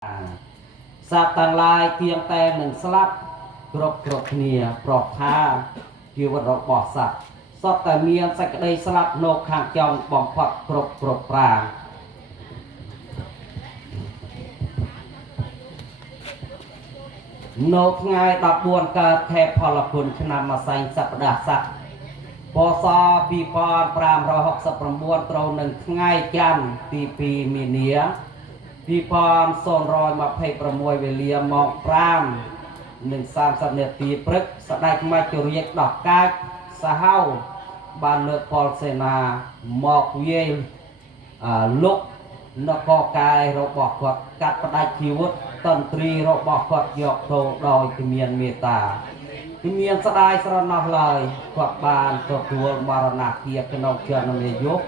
សាប់តាំងឡាយទៀងតែនឹងស្លាប់គ្រប់គ្នាប្រកថាជីវិតរបស់សត្វសត្វតែមានសេចក្តីស្លាប់នៅខាងចុងបំផុតគ្រប់ប្រានៅថ្ងៃ14កើតខែផលគុណឆ្នាំម្សែងសប្តាហ៍ស័កពស2569ត្រូវនឹងថ្ងៃច័ន្ទទី2មីនា2026វេលាម៉ោង5:30នាទីព្រឹកស្ដេចមច្ចុរាជដោះកាចសាហៅបានលើកពលសេនាមកវាយលុកនគរកាយរបស់គាត់កាត់ផ្ដាច់ជីវិតតន្ត្រីរបស់គាត់យកទៅដោយគ្មានមេត្តាគ្មានស្ដាយស្រណោះឡើយគាត់បានទទួលមរណភាពក្នុងជន្មយុគ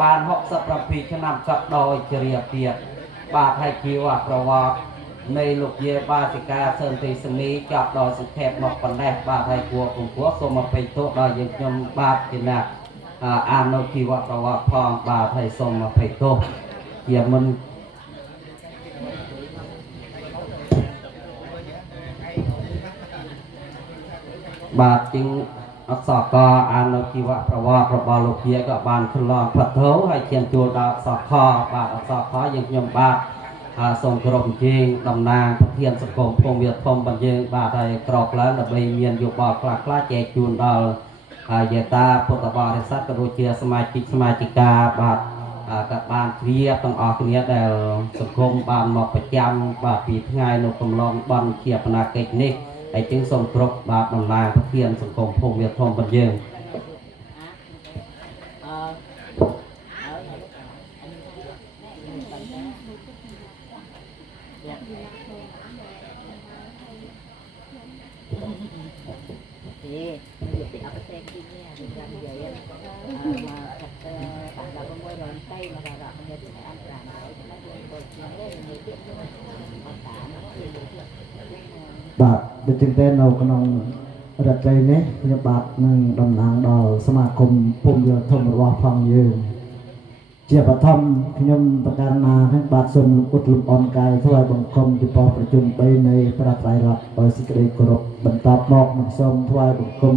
បាន67ឆ្នាំកាត់ដោយជ្រាពាធបាទហើយជីវប្រវត្តិនៃលោកយាយបាសិកាសើនទីសមីចាប់ដល់សង្ខេបមកប៉ុណ្ណេះបាទហើយគួរពងគួរសូមអភ័យទោសដល់យើងខ្ញុំបាទជាណាអាននៅជីវប្រវត្តិផងបាទហើយសូមអភ័យទោសជាមិនបាទជាងអក្សរកអាននៅជីវប្រវត្តិរបស់លោកយាយក៏បានឆ្លងផ្លាត់ធោហើយឈានចូលដល់អក្សរខបាទអក្សរខយើងខ្ញុំបាទសូមគោរពអញ្ជើញតំណាងប្រធានសង្គមភូមិវាធំរបស់យើងបាទហើយក្រោកឡើងដើម្បីមានយោបល់ខ្លះៗចែកជូនដល់យេតាពុទ្ធបរិស័ទក៏ដូចជាសមាជិកសមាជិកាបាទក៏បានជ្រាបទាំងអស់គ្នាដែលសង្គមបានមកប្រចាំបាទពីថ្ងៃនៅកំឡុងបន់ជាបណាកិច្ចនេះហើយจึงសូមគ្រប់បាទតំណាងប្រធានសង្គមភូមិវាធំរបស់យើងបាទដូចជាតែនៅក្នុងរដ្ឋីនេះខ្ញុំបាទនឹងតំណាងដល់សមាគមភូមិវាធំរបស់ផងយើងជាបឋមខ្ញុំប្រកាសណាខ្ញុំបាទសូមឧត្តលំអរកាយថ្វាយបង្គំចំពោះប្រជុំ3នៃព្រះត្រៃរតន៍ដោយសេចក្តីគោរពបន្តមកនឹងសូមថ្វាយបង្គំ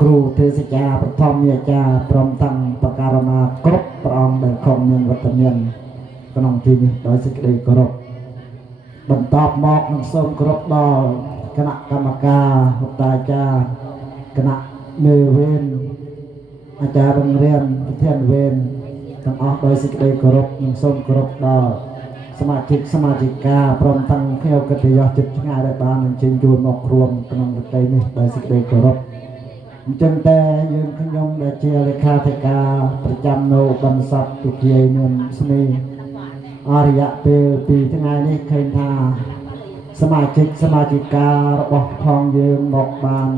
គ្រូទេសចាបឋមអាចារ្យព្រមទាំងប្រការណាគ្រប់ព្រះអង្គដែលខំមានវត្តមានក្នុងទីនេះដោយសេចក្តីគោរពបន្តមកនឹងសូមគោរពដល់គណៈកម្មការឧបអាចារ្យគណៈមេវេនអាចារ្យបង្រៀនប្រធានវេនទាំងអស់ដោយសេចក្តីគោរពនិងសូមគោរពដល់សមាជិកសមាជិកាព្រមទាំងភ្ញៀវកិត្តិយសជិតឆ្ងាយដែលបានអញ្ជើញចូលមករួមក្នុងពិធីនេះដោយសេចក្តីគោរពអញ្ចឹងតែយើងខ្ញុំដែលជាលេខាធិការប្រចាំនៅបន្សពទុគិយនាមស្មីអរិយៈពេល2ថ្ងៃនេះឃើញថាសមាជិកសមាជិការបស់ផងយើងមកបាន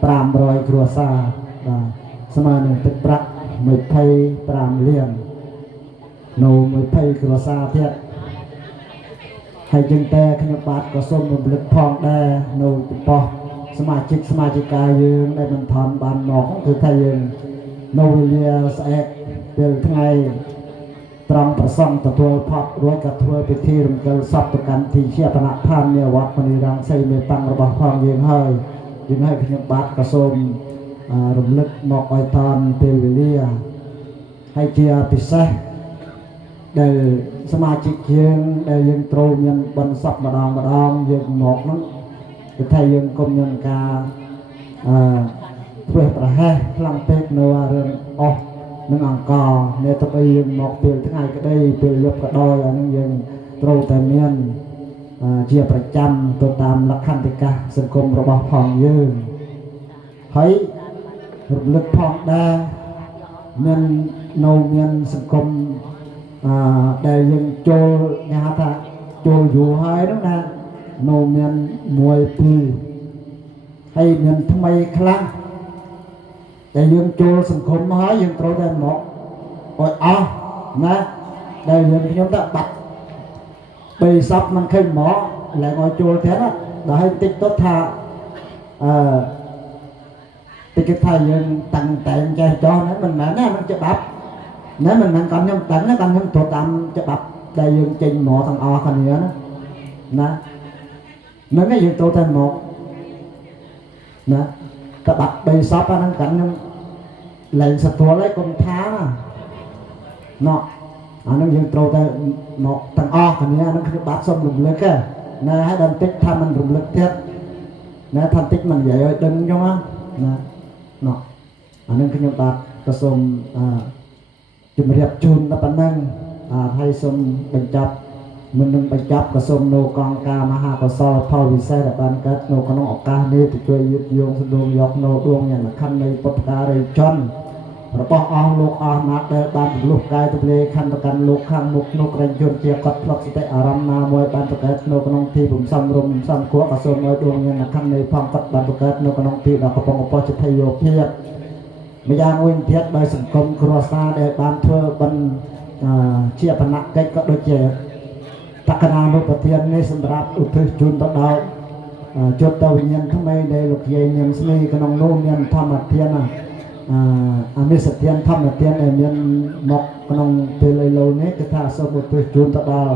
500គ្រួសារបាទស្មើនឹងទឹកប្រាក់25លាននៅ20គ្រួសារទៀតហើយចឹងតែខ្ញុំបាទក៏សូមរំលឹកផងដែរនៅចំពោះសមាជិកសមាជិកាយើងដែលមិនថនបានមកគឺថាយើងនៅវេលាស្អែកពេលថ្ងៃត្រង់ប្រសង់ទទួលផាត់រួចក៏ធ្វើពិធីរំកិលសពប្រកាន់ទីជាបណឋាននៃវត្តមនីរង្សីមេតាំងរបស់ផងយើងហើយខ្ញុំបាទក៏សូមរំលឹកមកឲ្យតានពេលវេលាហើយជាពិសេសដែលសមាជិកយើងដែលយើងត្រូវមានបន់សពម្ដងយើងមកហ្នឹងគឺថាយើងគុំមានការធ្វើប្រហែសខ្លាំងពេកនៅរឿងអស់នឹងអង្គនេះទៅឲ្យយើងមកពេលថ្ងៃក្តីពេលយប់ក៏ដោយអានឹងយើងត្រូវតែមានជាប្រចាំទៅតាមលក្ខន្តិកៈសង្គមរបស់ផងយើងហើយរំលឹកផងដែរមានសង្គមដែលយើងចូលគេហៅថាចូលយូរហើយហ្នឹងណានៅមាន1 2ហើយមានថ្មីខ្លះដែលយើងចូលសង្គមហើយយើងត្រូវតែមកឲ្យអស់ណាដែលយើងខ្ញុំទៅបាត់3សប្តាហ៍មិនឃើញមកឡើងឲ្យចូលទៀតណាដល់ឲ្យតិចទៅថាតិចថាយើងតាំងតែងចេះចោះហ្នឹងមិនមែនណាมันច្បាប់ណាមិនមែនគាត់ខ្ញុំដឹងណាគាត់ខ្ញុំត្រូវតាមច្បាប់ដែលយើងចេញមកទាំងអស់គ្នាណា นะนั่นก็ยังโตแต่หมกนะตะบัดใบซับอันนั้นกันยังแหล่งสตัวเลยกลมท้าเนาะอันนั้นยังโตแต่หมกตั้งอ้อกันนี้อันนั้นคือบัดส้มหลุมเล็กอะนะให้ดันติ๊กทำมันหลุมเล็กเทียบนะทำติ๊กมันใหญ่ดึงใช่ไหมนะเนาะอันนั้นคือยังบัดกระสมจุ่มเรียบจูนและปนังให้สมบรรจับมันนึงบรรจับกระสมโนกองกามหากสอเผาวิเศษบานกัดโนกนองออกกาเนติช่วยยึดโยงสะดวงยกโนดวงอย่างขันในปฐการิจนระปองอองโลกอานักได้บานลูกกายตุเลขันตะกันลูกข้างมุกนกระยนเจียกัดพลักสติอารามนามวยบานตะกัดโนกนองทีผมซ้ำรุมซ้ำขัวกระสมโนดวงอย่างขันในพองกัดบานตะกัดโนกนองทีดอกกระปองกระปอจิตโยเพียบไม่ยางวิ่งเทียบโดยสังคมครัวซาได้บานเธอบันเชียพนักเก็ก็โดยเจตักนาโนปเทียนในสำหรับอุทิศจุนต่อดาวจุดดาววิญญาณทำไมในหลกใหญ่เนียมสนีกนองโนเนียนธรรมเทียนอามิสเทียนธรรมเทียนเนียนนกกนองเปลยโลนี้ก็ถ้าสมอุทิศจุนต่อดาว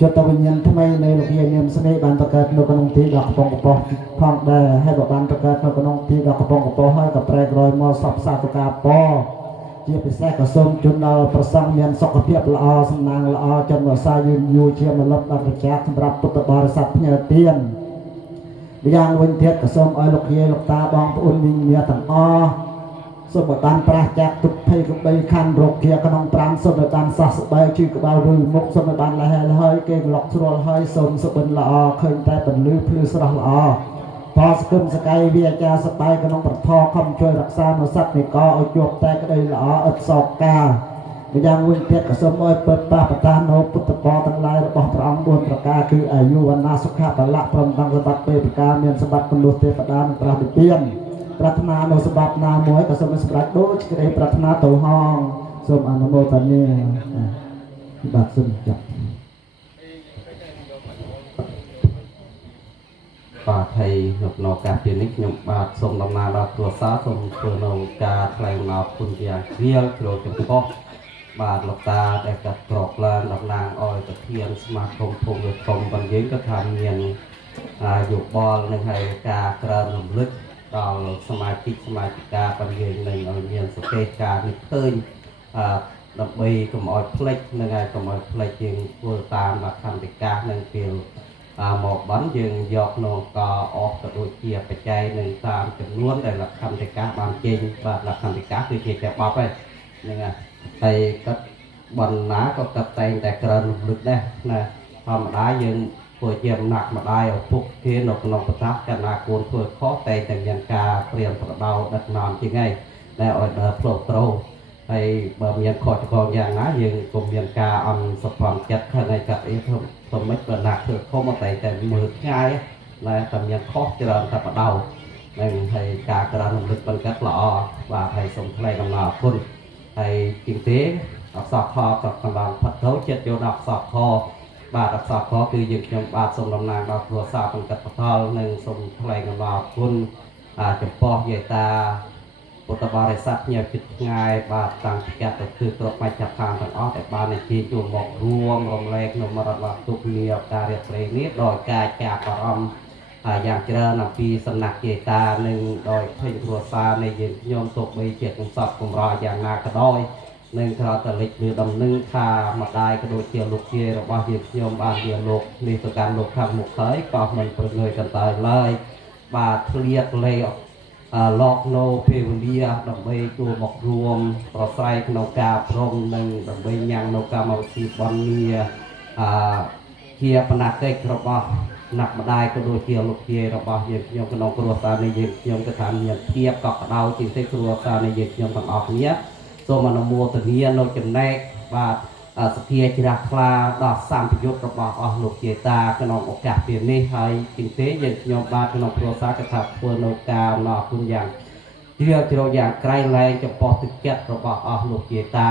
จุดดาววิญญาณทำไมในหลกใหญ่เนียมสนีบานตะเกิดนกกนองทีดอกปองกระปองพองได้ให้กับบานตะเกิดนกกนองทีดอกปองกระปองให้กับแปรรอยมอสับสาตกาปอเจียบไปแทรกกระสมจุนเอาประสังเมียนสกเพียบละอสนางละอจนว่าสายืนอยู่เชียมลบดับแจกสำหรับปุตตบริษัทเพียเตียนอย่างวินเทียกระสมอ้อยลูกเยลูกตาบองปุ่นมิงเมียต่างอ้อสมบัติปราแจกตุกเพยกับใบคันโรคเกียกนองปรานสมบัติสัสใบชื่อกระเบาลือมุกสมบัติละเฮลเฮยเก่งหลอกสรลเฮยสมสบันละอเคยแต่เป็นลือพลือสระละอพอสกุลสกายวิจาสบายกนองปรทอคำช่วยรักษาโนสัตในกอจวบแต่ก็ได้ละออัดสอกกาอย่างวินเทียกระสมอ้อยเปิดปาปตาโนปุตตปอทั้งหลายระบบพระองค์บนประกาคืออายุวันนาสุขะปละพรหมตังสบัติเปประกาเมียนสบัติปนุเทปดานปราดิเปียนปรารถนาโนสบัตินามวยกระสมสบัติโดยจิตปรารถนาตัวห้องสมอนุโมทนีบัตรสมจับបាទហើយនៅការពីនេះខ្ញុំបាទសូមដំណើរដល់គ្រួសារសូមធ្វើនៅការថ្លែងអំណរគុណយ៉ាងជ្រាលជ្រៅចំពោះបាទលោកតាដែលកាត់ក្រកឡើងតំណាងអយប្រធានសមាគមភូមិវិធមរបស់យើងក៏ថាមានយោបល់នឹងហើយការក្រើនរំលឹកដល់សមាជិកសមាជិការបស់យើងនឹងឲ្យមានសតិការនេះឃើញដើម្បីកុំឲ្យផ្លេចនឹងហើយកុំឲ្យផ្លេចយើងធ្វើតាមលក្ខន្តិកានឹងពេលមកបានយើងយកក្នុងកអស់ក៏ដូចជាបច្ច័យនឹងតាមចំនួនដែលលក្ខន្តិកាបានចេញបាទលក្ខន្តិកាគឺជាច្បាប់ហើយហ្នឹងហើយគាត់បណ្ណាក៏គាត់តែងតែក្រើនរំលឹកដែរណាធម្មតាយើងធ្វើជាអំណាចម្ដាយឪពុកគេនៅក្នុងប្រតាប់កណ្ណាគួរធ្វើខុសតែតែមានការព្រៀនប្រដៅដឹកនាំជាងឯងដែលឲ្យដើរផ្លោត្រូវហើយបើមានខុសឆ្គងយ៉ាងណាយើងក៏មានការអន់សព្វចិត្តឃើញឲ្យកាត់អីធ្វើមិនបើណាធ្វើខុសមកតែមើលឆ្ងាយតែតែមានខុសច្រើនតែបដៅនឹងហើយការក្រើនរំលឹកបានកាត់ល្អបាទហើយសូមថ្លែងអំណរគុណហើយជាងទេអក្សរខក៏សម្រាប់ផាត់ទៅចិត្តយកដល់អក្សរខបាទអក្សរខគឺយើងខ្ញុំបាទសូមតំណាងដល់គ្រួសារបង្កើតបតលនិងសូមថ្លែងអំណរគុណចំពោះយាយតាពុទ្ធបរិស័ទញាតិចិត្តឆ្ងាយបាទតាំងពីកាត់ទៅគឺគ្រប់មជ្ឈដ្ឋានទាំងអស់ដែលបានជាចូលមករួមរំលែកនៅមរតកទុកនាឱកាសរៀបព្រេងនេះដោយការចាប់អារម្មណ៍យ៉ាងច្រើនអំពីសំណាក់យាយតានិងដោយឃើញគ្រួសារនៃយើងខ្ញុំទុកបីជាកំសត់កំរល់យ៉ាងណាក៏ដោយនឹងក្រោយតលិចឬដំណឹងថាម្ដាយក៏ដូចជាលោកជារបស់យើងខ្ញុំបានជាលោកនេះទៅកាន់លោកខាងមុខហើយក៏មិនប្រងើយកន្តើយឡើយបាទធ្លាតលេលោកនៅពេលវេលាដើម្បីចូលមករួមប្រស្រ័យក្នុងការព្រមនិងដើម្បីញ៉ាំងនៅកម្មវិធីបន់នីជាបណ្ណាកិច្ចរបស់ណាក់ម្ដាយក៏ដូចជាលោកជារបស់យើងខ្ញុំក្នុងគ្រួសារនៃយើងខ្ញុំក៏ថាមានភាពកក់ក្ដៅជាងទេគ្រួសារនៃយើងខ្ញុំទាំងអស់គ្នាសូមអនុមោទនានៅចំណែកបាទសភាជ្រះថ្លាដល់សម្ពយុទ្ធរបស់អស់លោកជាតាក្នុងឱកាសពេលនេះហើយជាងទេយើងខ្ញុំបាទក្នុងគ្រួសារក៏ថាធ្វើនៅការអំណរគុណយ៉ាងជ្រាលជ្រៅយ៉ាងក្រៃលែងចំពោះទឹកចិត្តរបស់អស់លោកជាតា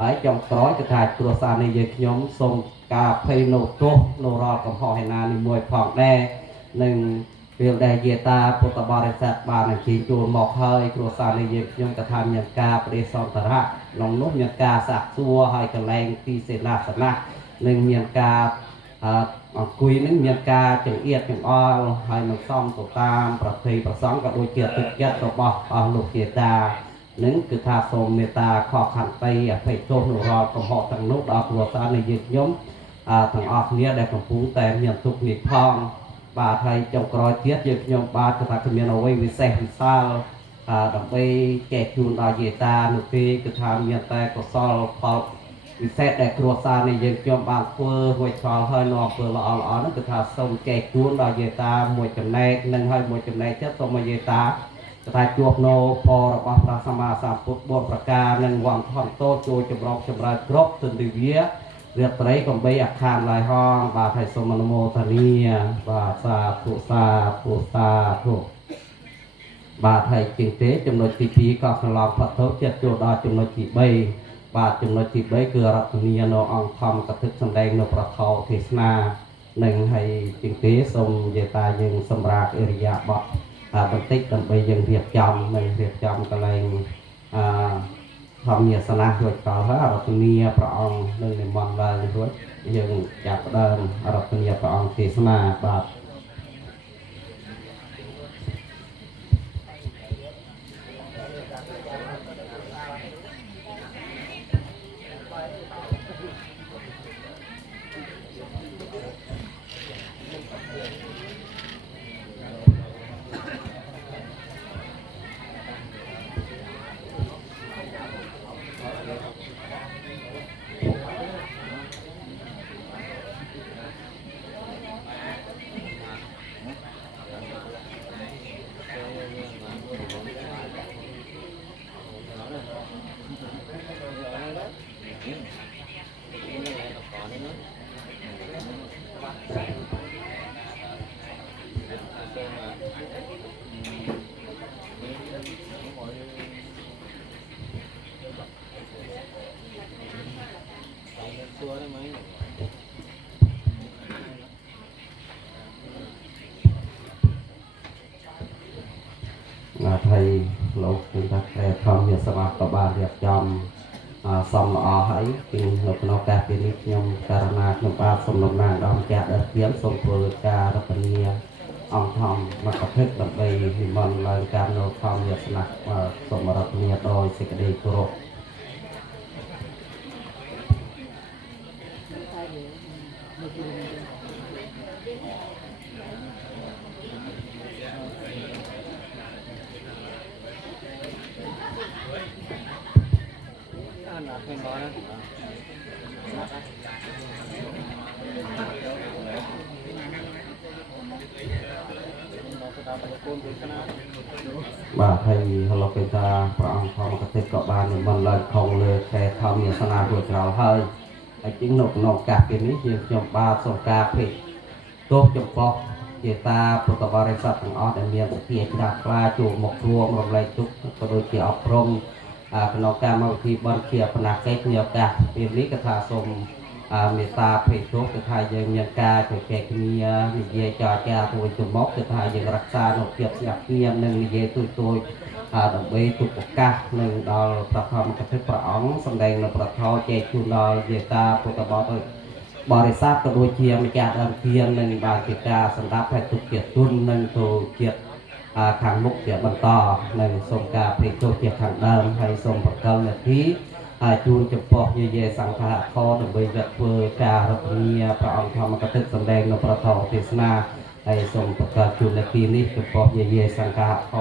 ហើយចុងក្រោយក៏ថាគ្រួសារនៃយើងខ្ញុំសូមការភ័យនៅទោសនៅរាល់កំហុសឯណានីមួយផងដែរនឹងពេលដែលយាតាពុទ្ធបរិស័ទបានអញ្ជើញចូលមកហើយគ្រួសារនៃយើងខ្ញុំក៏ថាមានការបដិសន្តរៈក្នុងនោះមានការសាកសួរហើយកលែងទីសេនាសនៈនិងមានការ คุยនឹងមានការចង្អៀតចង្អល់ហើយនឹងសំទៅតាមប្រភេទប្រសងក៏ដូចជាទឹកចិត្តរបស់អស់លោកជាតានឹងគឺថាសូមមេត្តាខកខន្តីអភ័យទោសនៅរាល់កំហុសទាំងនោះដល់គ្រួសារនៃយើងខ្ញុំទាំងអស់គ្នាដែលកំពុងតែមានទុក្ខនេះផងបាទហើយចុងក្រោយទៀតយើងខ្ញុំបាទគឺថាគ្មានអ្វីវិសេសវិសាលដើម្បីចែកជូនដល់យាយតានោះទេគឺថាមានតែកុសលផលពិសេសដែលគ្រួសារនៃយើងខ្ញុំបានធ្វើរួចរាល់ហើយនៅអំពើល្អល្អហ្នឹងគឺថាសូមចែកជូនដល់យាយតាមួយចំណែកនឹងហើយមួយចំណែកទៀតសូមឲ្យយាយតាគឺថាជួបនៅពររបស់ព្រះសម្មាសម្ពុទ្ធ4ប្រការនិងវន្តធម្មតូចជួយចម្រុងចម្រើនគ្រប់ទិន្នវិរាត្រីកំបីអខានឡាយហងបាទហើយសូមអនុមោទនាបាទសាធុសាធុសាធុបាទហើយជាងទេចំណុចទី2ក៏កន្លងផុតទៅចិត្តចូលដល់ចំណុចទី3បាទចំណុចទី3គឺរតនីនៅអង្គធម្មកថាសម្ដែងនៅប្រថោទេសនានឹងហើយជាងទេសូមយាយតាយើងសម្រាប់អរិយាបថបន្តិចដើម្បីយើងរៀបចំនិងរៀបចំកន្លែងធម្មយាសនារួចដល់ហើយរតនីព្រះអង្គនឹងនិមន្តឡើងរួចយើងចាប់ផ្ដើមរតនីព្រះអង្គទេសនាបាទthầyលោកគឺថាធម្មយាសនាក៏បានរៀបចំសំល្អហើយពីនៅក្នុងការពីនេះខ្ញុំករណាខ្ញុំបាទសូមតំណាងដល់ម្ចាស់ដែលព្រាមសូមធ្វើការរតនាអង្គធម្មមកប្រភេទដើម្បីនិមន្តឡើងការនៅធម្មយាសនាសូមរតនាដោយសេចក្តីគោរពបាទហើយលោកគេថាព្រះអង្គធម្មកទេពក៏បាននិមន្តឡើងខំលើខែធម្មយាសនារួចរាល់ហើយហើយជាងនៅក្នុងឱកាសពេលនេះយើងខ្ញុំបាទសូមការភេទទោសចំពោះជាតាពុទ្ធបរិស័ទទាំងអស់ដែលមានវិធីជ្រះថ្លាចូលមករួមរំលែកទុក្ខក៏ដូចជាអប់រំក្នុងការមកវិធីបន់ជាបណាកិច្ចในឱកាសពេលនេះក៏ថាសូមមេត្តាភេទទោសគឺថាយើងមានការជជែកគ្នានិយាយចរចាទៅវិញទៅមកគឺថាយើងរក្សានូវភាពស្ងាត់ស្ងៀមនិងនិយាយទូចដើម្បីទុកឱកាសនឹងដល់ព្រះធម្មកថាព្រះអង្គសម្ដែងនៅប្រថោចែកជូនដល់យាយតាពុទ្ធបរិស័ទក៏ដូចជាម្ចាស់ដើមទាននិងបានជាការសម្រាប់ឲ្យទុកជាទុននិងទៅជាតិខាងមុខជាបន្តនិងសូមការភេទទោសជាខាងដើមហើយសូមប្រកល់នាទីជួនចំពោះយាយសង្ឃរខដើម្បីវគ្គធ្វើការរតនាព្រះអង្គធម្មកថាសម្ដែងនៅប្រថោទេសនាហើយសូមប្រកាសជួននាទីនេះចំពោះយាយសង្ឃរខ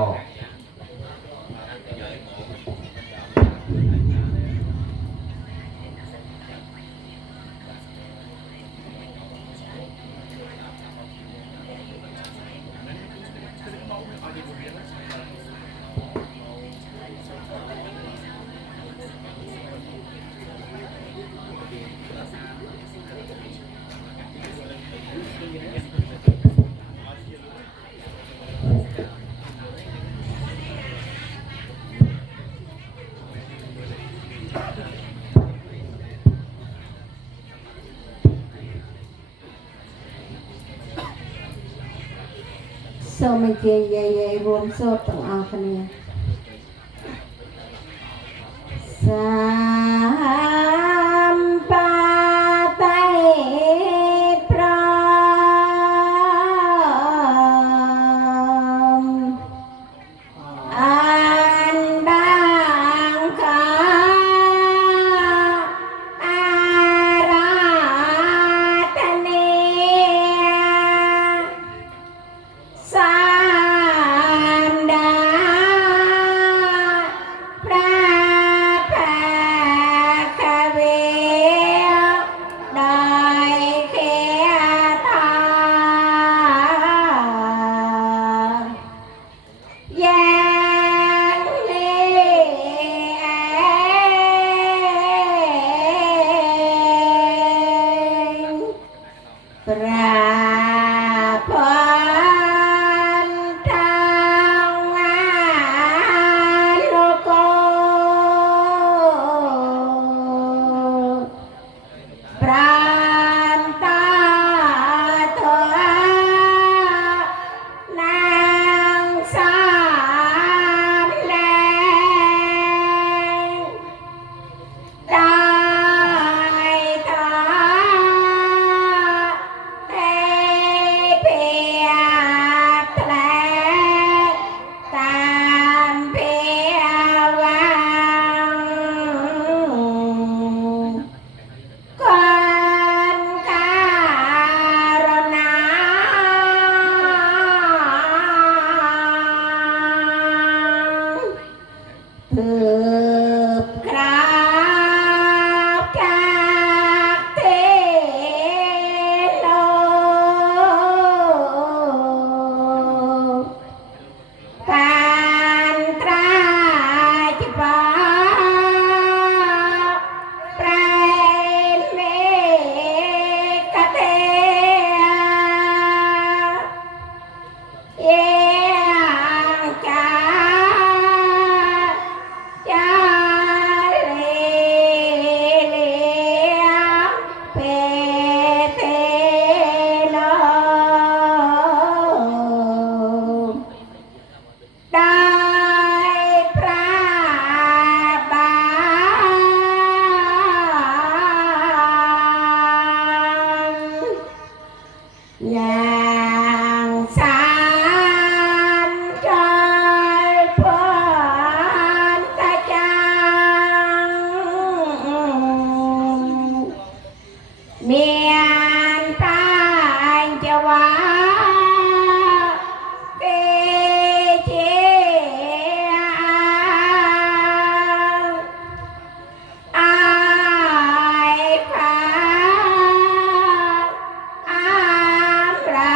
សូមអញ្ជើញយាយរួមសូត្រទាំងអស់គ្នាសាមបាតៃប្រ Hãy subscribe cho kênh Ghiền Mì Gõ để không bỏ lỡ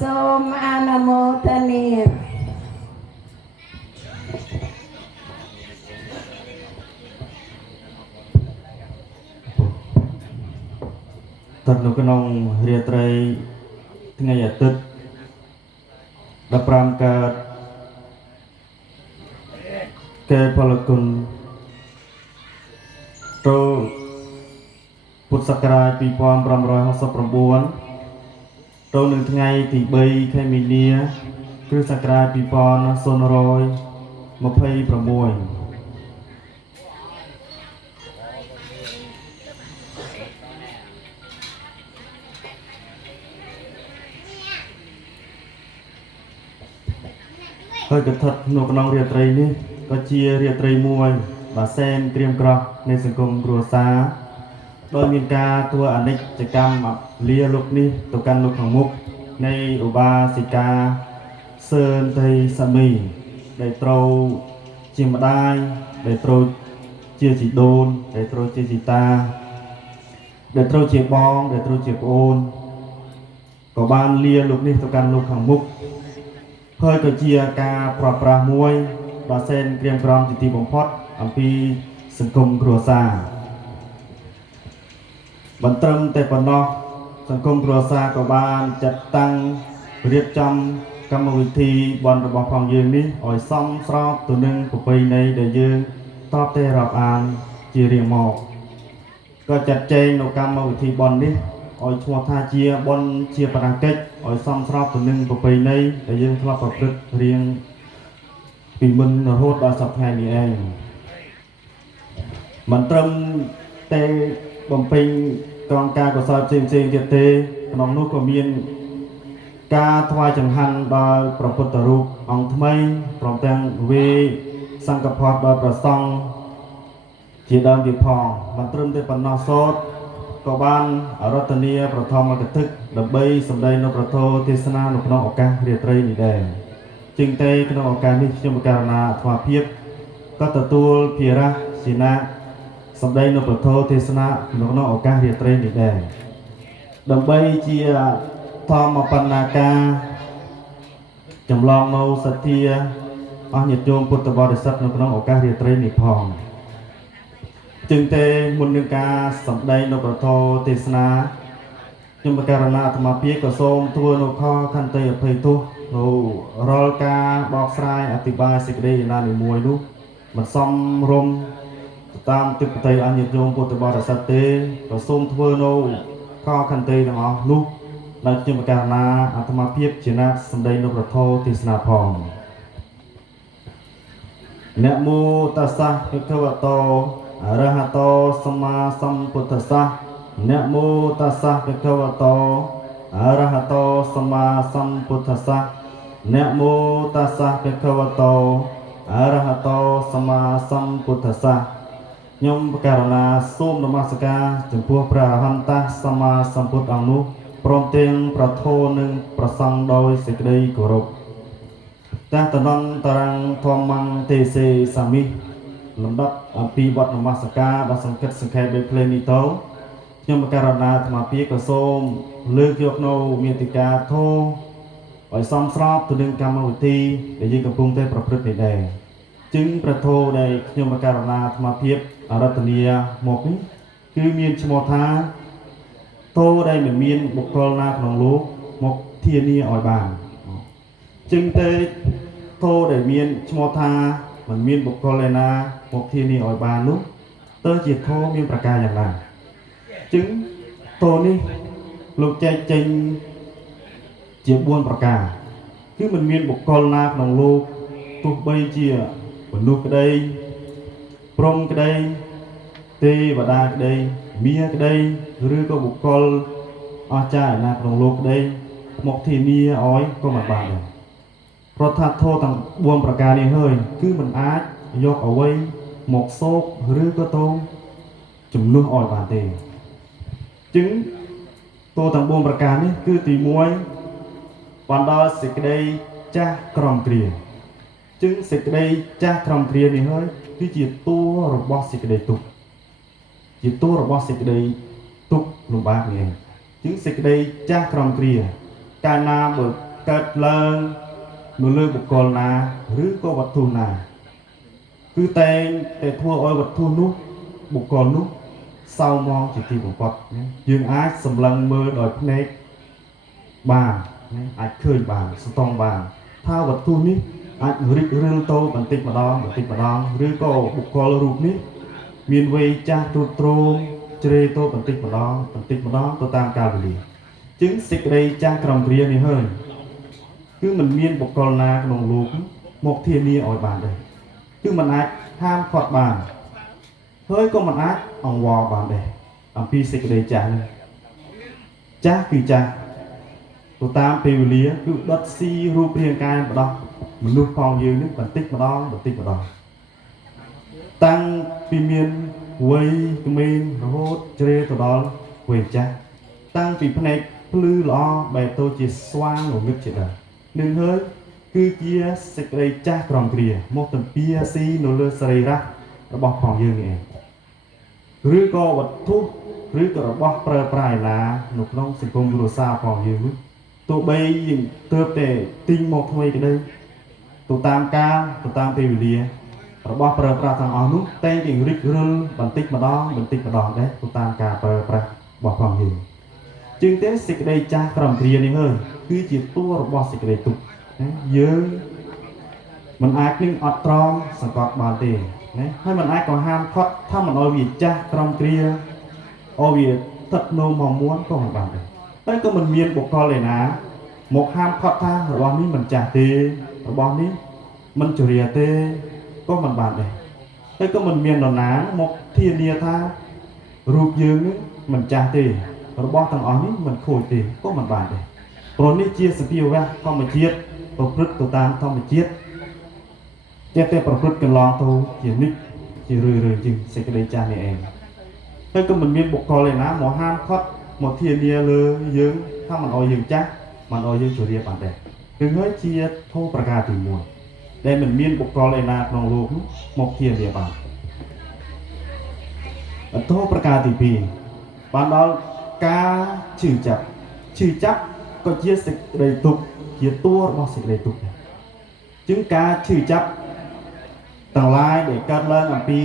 សូមអនុមោទនា តើនៅក្នុងរាត្រីថ្ងៃអាទិត្យ15កើតកែផលគុណចូលពុទ្ធសករាជ2569ចូលនៅថ្ងៃទី3ខែមីនាគ្រិស្តសករាជ2126 ហើយកថានៅក្នុងរាត្រីនេះក៏ជារាត្រីមួយដែលសែនក្រៀមក្រោះនៃសង្គមគ្រួសារដោយមានការធ្វើអនិច្ចកម្មលាលោកនេះទៅកាន់លោកខាងមុខនៃឧបាសិកាសឿនតីសាមីដែលត្រូវជាម្ដាយដែលត្រូវជាជីដូនដែលត្រូវជាជីតាដែលត្រូវជាបងដែលត្រូវជាប្អូនក៏បានលាលោកនេះទៅកាន់លោកខាងមុខ ហើយក៏ជាការប្រត់ប្រាស់មួយដ៏សែនក្រៀមក្រំជាទីបំផុតអំពីសង្គមគ្រួសារមិនត្រឹមតែប៉ុណ្ណោះសង្គមគ្រួសារក៏បានចាត់តាំងរៀបចំកម្មវិធីបន់របស់ផងយើងនេះឲ្យសមស្របទៅនឹងប្រពៃណីដែលយើងតបតែរាប់អានជារៀងមកក៏ចាត់ចែងនៅកម្មវិធីបន់នេះឲ្យឈ្មោះថាជាបន់ជាបរាកិច្ចឲ្យសមស្របទៅនឹងប្រពៃណីដែលយើងធ្លាប់ប្រព្រឹត្តរៀងពីមុនរហូតដល់សប្តាហ៍នេះឯងមិនត្រឹមតែបំពេញត្រង់ការកុសលផ្សេងៗទៀតទេក្នុងនោះក៏មានការថ្វាយចង្ហាន់ដល់ព្រះពុទ្ធរូបអង្គថ្មីព្រមទាំងវេសង្ឃផតដល់ព្រះសង្ឃជាដើមទៀតផងមិនត្រឹមតែប៉ុណ្ណោះសូត្រក៏បានអរតនីប្រធមកថាដើម្បីសម្ដែងនៅប្រធោទេសនានៅក្នុងឱកាសរាត្រីនេះដែរជាងតែក្នុងឱកាសនេះខ្ញុំករណាអាត្មាភាពក៏ទទួលភារៈជាណាសម្ដែងនៅប្រធោទេសនានៅក្នុងឱកាសរាត្រីនេះដែរដើម្បីជាធម្មបណ្ណាការចម្លងនៅសទ្ធាអស់ញាតិញោមពុទ្ធបរិស័ទនៅក្នុងឱកាសរាត្រីនេះផង จึงតែមុននឹងការសម្ដែងនៅប្រធោទេសនាខ្ញុំករណាអាត្មាភាពក៏សូមធ្វើនៅខខន្តីអភ័យទោសនៅរាល់ការបកស្រាយអធិប្បាយសេចក្តីណាមួយនោះមិនសមរម្យតាមទឹកបតីអញ្ញោមពុទ្ធបរិស័ទទេក៏សូមធ្វើនៅខខន្តីទាំងអស់នោះដែលខ្ញុំករណាអាត្មាភាពជាអ្នកសម្ដែងនៅប្រធោទេសនាផងนะโมตัสสะภะคะวะโต อะระหะโตสัมมาสัมพุทธัสสะนะโมตัสสะภะคะวะโต อะระหะโตสัมมาสัมพุทธัสสะนะโมตัสสะภะคะวะโต อะระหะโตสัมมาสัมพุทธัสสะខ្ញុំករណាសូមនមស្ការចំពោះព្រះអរហន្តសម្មាសម្ពុទ្ធអង្គនោះព្រមទាំងប្រធោនឹងប្រសង់ដោយសេចក្តីគោរពតាតនន្តរੰធម្មੰទេសេសាមិ លំដាប់អំពីវត្តនមស្ការដ៏សង្កេតសង្ខេបដោយភ្លេងនេះទៅខ្ញុំករណាអាត្មាភាពក៏សូមលើកយកនៅមេតិកាធោឲ្យសមស្របទៅនឹងកម្មវិធីដែលយើងកំពុងតែប្រព្រឹត្តនេះដែរจึงប្រធោដែលខ្ញុំករណាអាត្មាភាពអរតនីមកនេះគឺមានឈ្មោះថាធោដែលមិនមានបុគ្គលណាក្នុងលោកមកធានាឲ្យបានจึงតែធោដែលមានឈ្មោះថា มันមានបុគ្គលឯណាមកធានាឲ្យបាននោះតើជាធម៌មានប្រការយ៉ាងណាចឹងធម៌នេះលោកចែកចេញជា4ប្រការគឺมันមានបុគ្គលណាក្នុងលោកទោះបីជាមនុស្សក្តីព្រំក្តីទេវតាក្តីមាក្តីឬក៏បុគ្គលអស្ចារ្យណាក្នុងលោកក្តីមកធានាឲ្យក៏មិនបានដែរ ព្រោះថាធម៌ទាំង4ប្រការនេះហើយគឺមិនអាចយកអ្វីមកសោកឬក៏ទៅជំនួសឲ្យបានទេចឹងធម៌ទាំង4ប្រការនេះគឺទី1បណ្ដោះសេចក្តីចាស់ក្រំគ្រាចឹងសេចក្តីចាស់ក្រំគ្រានេះហើយគឺជាតួរបស់សេចក្តីទុក្ខជាតួរបស់សេចក្តីទុក្ខលំបាកនេះចឹងសេចក្តីចាស់ក្រំគ្រា កាលណាបើកើតឡើងនៅលើបុគ្គលណាឬក៏វត្ថុណាគឺតែងតែធ្វើឲ្យវត្ថុនោះបុគ្គលនោះសៅមងជាទីបំផុតយើងអាចសម្លឹងមើលដោយភ្នែកបានអាចឃើញបានស្ទង់បានថាវត្ថុនេះអាចរិចរិលតូរបន្តិចម្ដងឬក៏បុគ្គលរូបនេះមានវ័យចាស់ទ្រុឌទ្រោមជ្រេតូរបន្តិចម្ដងទៅតាមកាលវេលាជាងសេចក្តីចាស់ក្រំគ្រានេះហើយគឺមិនមានបុគ្គលណាក្នុងលោកមកធានាឲ្យបានដែរគឺមិនអាចហាមឃាត់បានហើយក៏មិនអាចអង្វរបានដែរអំពីសេចក្តីចាស់នេះចាស់គឺចាស់ទៅតាមពេលវេលាគឺដុតស៊ីរូបរាងកាយរបស់មនុស្សផងយើងនេះបន្តិចម្ដងតាំងពីមានវ័យក្មេងរហូតជ្រេទៅដល់វ័យចាស់តាំងពីភ្នែកភ្លឺល្អបែបទៅជាស្វាងងងឹតជាដើមនឹងហើយគឺជាសេចក្តីចាស់ក្រំគ្រាមកតំពីស៊ីនៅលើសរីរៈរបស់ផងយើងនេះឯងឬក៏វត្ថុឬក៏របស់ប្រើប្រាស់ណានៅក្នុងសង្គមគ្រួសារផងយើងនេះទោះបីយើងទើបតែទិញមកថ្មីក្តីទៅតាមកាលទៅតាមពេលវេលារបស់ប្រើប្រាស់ទាំងអស់នោះតែងតែរិចរិលបន្តិចម្ដងដែរទៅតាមការប្រើប្រាស់របស់ផងយើងជាងទេសេចក្តីចាស់ក្រំគ្រានេះហើយគឺជាតួរបស់សេចក្តីទុក្ខយើងមិនអាចនឹងអត់ត្រង់សង្កត់បានទេណាហើយមិនអាចក៏ហាមឃាត់ថាមិនឲ្យវាចាស់ក្រំគ្រាឲ្យវាស្ថិតនៅមកមួនក៏មិនបានដែរហើយក៏មិនមានបុគ្គលឯណាមកហាមឃាត់ថារបស់នេះមិនចាស់ទេរបស់នេះមិនជរាទេក៏មិនបានដែរហើយក៏មិនមាននរណាមកធានាថារូបយើងនេះមិនចាស់ទេរបស់ទាំងអស់នេះមិនខូចទេក៏មិនបានដែរព្រោះនេះជាសភាវៈធម្មជាតិប្រព្រឹត្តទៅតាមធម្មជាតិតែប្រព្រឹត្តកន្លងទៅជានិច្ចជារឿយជាងសេចក្តីចាស់នេះឯងហើយក៏មិនមានបុគ្គលឯណាមកហាមឃាត់មកធានាលើយើងថាមិនអោយយើងចាស់មិនអោយយើងជរាបានដែរគឺហើយជាធម៌ប្រការទី1ដែលមិនមានបុគ្គលឯណាក្នុងលោកមកធានាបានធម៌ប្រការទី2បានដល់ការឈឺចាប់ក៏ជាសេចក្តីទុក្ខជាតួរបស់សេចក្តីទុក្ខដែរជាងការឈឺចាប់ទាំងឡាយដែលកើតឡើងអំពី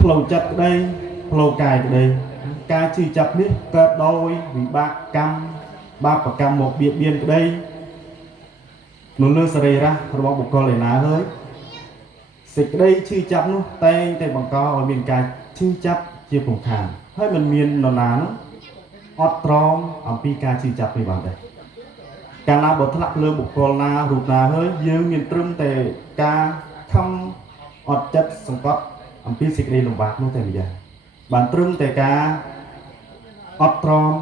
ផ្លូវចិត្តក្តីផ្លូវកាយក្តីការឈឺចាប់នេះកើតដោយវិបាកកម្មបាបកម្មមកបៀតបៀនក្តីនៅលើសរីរៈរបស់បុគ្គលឯណាហើយសេចក្តីឈឺចាប់នោះតែងតែបង្កឲ្យមានការឈឺចាប់ជាពំខានហើយមិនមាននរណាអត់ត្រង់អំពីការឈឺចាប់នេះបានដែរកាលណាបើធ្លាក់លើបុគ្គលណារូបណាហើយយើងមានត្រឹមតែការខំអត់ចិត្តសង្កត់អំពីសេចក្តីលំបាកនោះតែម្យ៉ាងបានត្រឹមតែការអត់ត្រង់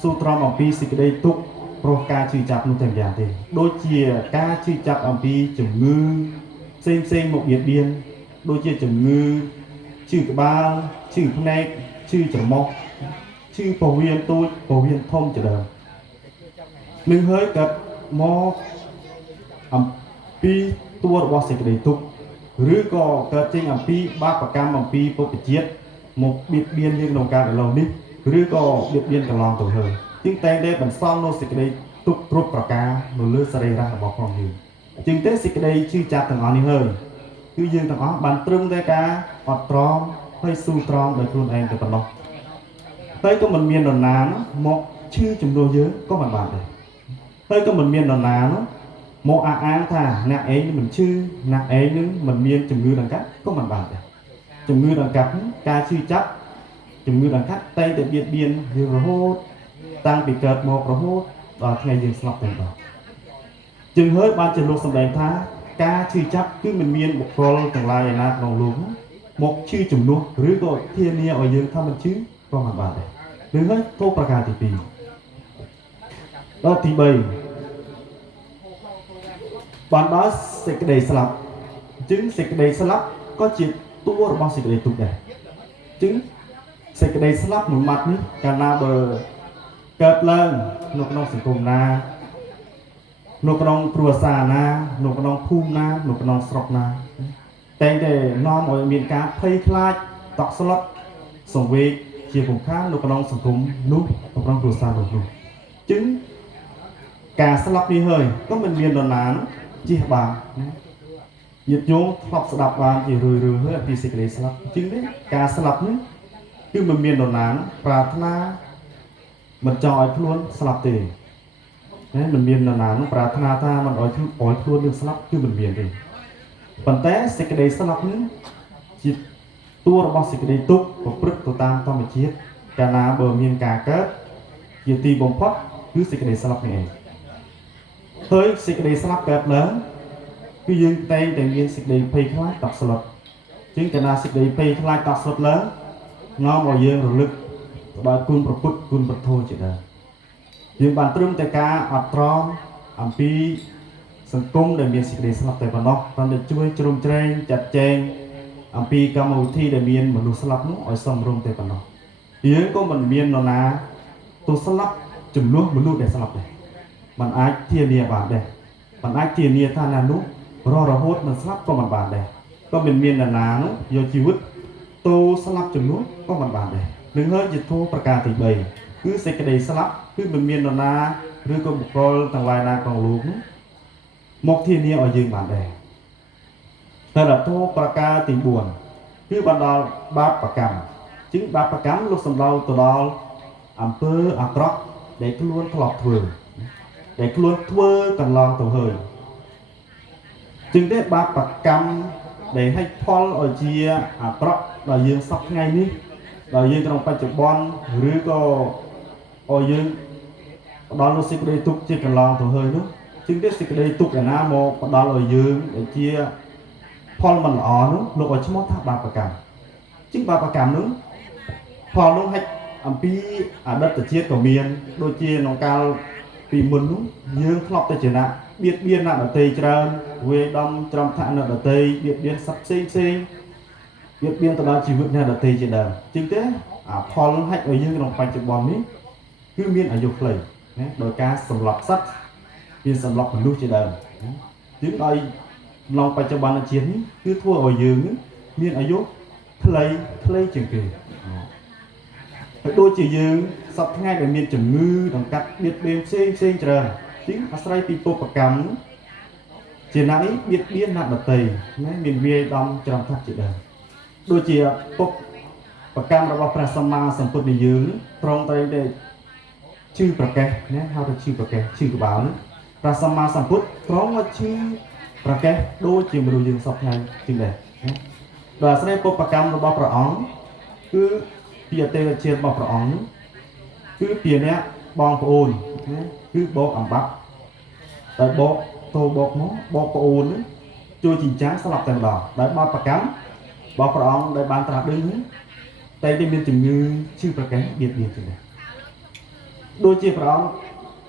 ស៊ូទ្រាំអំពីសេចក្តីទុក្ខព្រោះការឈឺចាប់នោះតែម្យ៉ាងទេដូចជាការឈឺចាប់អំពីជំងឺផ្សេងមកបៀតបៀនដូចជាជំងឺឈឺក្បាលឈឺភ្នែកឈឺច្រមុះឈឺពោះវៀនទូចពោះវៀនធំជាដើមនឹងហើយកើតមកអំពីតួរបស់សេចក្តីទុក្ខឬក៏កើតចេញអំពីបាបកម្មអំពីពុទ្ធជាតិមកបៀតបៀនយើងក្នុងការឥឡូវនេះឬក៏បៀតបៀនកន្លងទៅហើយជាងតែងតែបន្សល់នូវសេចក្តីទុក្ខគ្រប់ប្រការនៅលើសរីរៈរបស់ផងយើងជាងតែសេចក្តីឈឺចាប់ទាំងអស់នេះហើយគឺយើងទាំងអស់បានត្រឹមតែការអត់ត្រង់ហើយស៊ូត្រង់ដោយខ្លួនឯងតែប៉ុណ្ណោះហើយក៏មិនមាននរណាមកឈឺជំនួសយើងក៏មិនបានដែរហើយក៏មិនមាននរណាមកអះអាងថាអ្នកឯងមិនឈឺអ្នកឯងនឹងមិនមានជំងឺដង្កាត់ក៏មិនបានដែរជំងឺដង្កាត់ការឈឺចាប់ជំងឺដង្កាត់តែងតែបៀតបៀនយើងរហូតតាំងពីកើតមករហូតដល់ថ្ងៃយើងស្លាប់តែម្ដងจึงហើយបានជាលោកសម្ដែងថាការឈឺចាប់គឺមិនមានបុគ្គលទាំងឡាយឯណាក្នុងលោកមកឈឺជំនួសឬក៏ធានាឲ្យយើងថាមិនឈឺក៏មិនបានដែរឬហើយធម៌ប្រការទី2ដល់ទី3បានដល់សេចក្តីស្លាប់จึงសេចក្តីស្លាប់ក៏ជាតួរបស់សេចក្តីទុក្ខដែរจึงសេចក្តីស្លាប់មួយម៉ាត់នេះកាលណាបើកើតឡើងនៅក្នុងសង្គមណានៅក្នុងគ្រួសារណានៅក្នុងភូមិណានៅក្នុងស្រុកណាតែងតែនាំឲ្យមានការភ័យខ្លាចតក់ស្លុតសង្វេគជា ជាពំខាននៅក្នុងសង្គមនោះក្នុងគ្រួសារនោះចឹងការស្លាប់នេះហើយក៏មិនមាននរណាជិះបានណាញាតិញោមធ្លាប់ស្ដាប់បានជារឿយៗហើយពីសេចក្តីស្លាប់ចឹងទេការស្លាប់នេះគឺមិនមាននរណាប្រាថ្នាមិនចង់ឲ្យខ្លួនស្លាប់ទេណាមិនមាននរណាប្រាថ្នាថាមិនឲ្យខ្លួននឹងស្លាប់គឺមិនមានទេប៉ុន្តែសេចក្តីស្លាប់នេះជាតួរបស់សេចក្តីទុក្ខប្រព្រឹត្តទៅតាមធម្មជាតិកាលណាបើមានការកើតជាទីបំផុតគឺសេចក្តីស្លាប់នេះឯងហើយសេចក្តីស្លាប់កើតឡើងគឺយើងតែងតែមានសេចក្តីភ័យខ្លាចតក់ស្លុតជាងកាលណាសេចក្តីភ័យខ្លាចតក់ស្លុតឡើងនាំឲ្យយើងរលឹកដល់គុណព្រះពុទ្ធគុណព្រះធម៌ជាដើមយើងបានត្រឹមតែការអត់ទ្រាំអំពីសង្គមដែលមានសេចក្តីស្លាប់តែប៉ុណ្ណោះគ្រាន់តែជួយជ្រោមជ្រែងចាត់ចែងអំពីកម្មវិធីដែលមានមនុស្សស្លាប់នោះឲ្យសមរម្យតែប៉ុណ្ណោះយើងក៏មិនមាននរណាទៅស្លាប់ចំនួនមនុស្សដែលស្លាប់ដែរมันអាចធានាបានដែរมันអាចធានាថាណានោះរហូតមិនស្លាប់ក៏មិនបានដែរក៏មិនមាននរណានោះយកជីវិតទៅស្លាប់ចំនួនក៏មិនបានដែរនឹងហើយជាធម៌ប្រការទី3គឺសេចក្តីស្លាប់គឺមិនមាននរណាឬក៏បុគ្គលទាំងឡាយណាក្នុងលោកនោះមកធានាឲ្យយើងបានដែរតែដល់ធម៌ប្រការទី4គឺបណ្ដាលបាបកម្មជាងបាបកម្មលោកសំដៅទៅដល់អំពើអាក្រក់ដែលខ្លួនធ្លាប់ធ្វើដែលខ្លួនធ្វើកន្លងទៅហើយជាងទេបាបកម្មដែលឲ្យផលឲ្យជាអាក្រក់ដល់យើងសពថ្ងៃនេះដល់យើងក្នុងបច្ចុប្បន្នឬក៏ឲ្យយើងផ្ដល់នូវសេចក្តីទុក្ខជាកន្លងទៅហើយនោះជាងទេសេចក្តីទុក្ខឯណាមកផ្ដល់ឲ្យយើងដែលជាផលមិនល្អនោះលោកឲ្យឈ្មោះថាបាបកម្មជាងបាបកម្មនោះផលនោះហិចអំពីអតីតជាតិក៏មានដូចជាក្នុងកាលពីមុននោះយើងធ្លាប់តែជាអ្នកបៀតបៀនអ្នកដទៃច្រើនវេដំច្រំថាអ្នកដទៃបៀតបៀនសត្វផ្សេងបៀតបៀនទៅដល់ជីវិតអ្នកដទៃជាដើមជាងទេអាផលហិចឲ្យយើងក្នុងបច្ចុប្បន្ននេះគឺមានអាយុខ្លីណាដោយការសម្លាប់សត្វមានសម្លាប់មនុស្សជាដើមជាងដោយក្នុងបច្ចុប្បន្នជាតិនេះគឺធ្វើឲ្យយើងមានអាយុខ្លីជាងគេហើយដូចជាយើងសពថ្ងៃដែលមានជំងឺដង្កាត់បៀតបៀនផ្សេងច្រើនជាងអាស្រ័យពីពុបកម្មជាអ្នកនេះបៀតបៀនអ្នកដទៃណាមានវាយដំច្រំថាប់ជាដើមដូចជាពុបកម្មរបស់ព្រះសម្មាសម្ពុទ្ធនៃយើងត្រង់តែឈឺប្រកេះណាហៅថាឈឺប្រកេះឈឺក្បាលព្រះសម្មាសម្ពុទ្ធត្រង់មកឈឺប្រកេះដូចជាមនុស្សយើងសពថ្ងៃជាងដែរណាដោយអាស្រ័យពុបកម្មរបស់ព្រះអង្គគឺពីអតីតជាតិរបស់ព្រះអង្គគឺពីអ្នកបងប្អូនណាគឺបោកអំបាក់តែបោកតោបោកមកបោកប្អូនជួយចិញ្ចាំស្លាប់តែម្ដងដោយបាបកម្មរបស់ព្រះអង្គដែលបានត្រាស់ដឹងតែមានជំងឺឈឺប្រកេះបៀតបៀនជាងដែរដូចជាព្រះអង្គ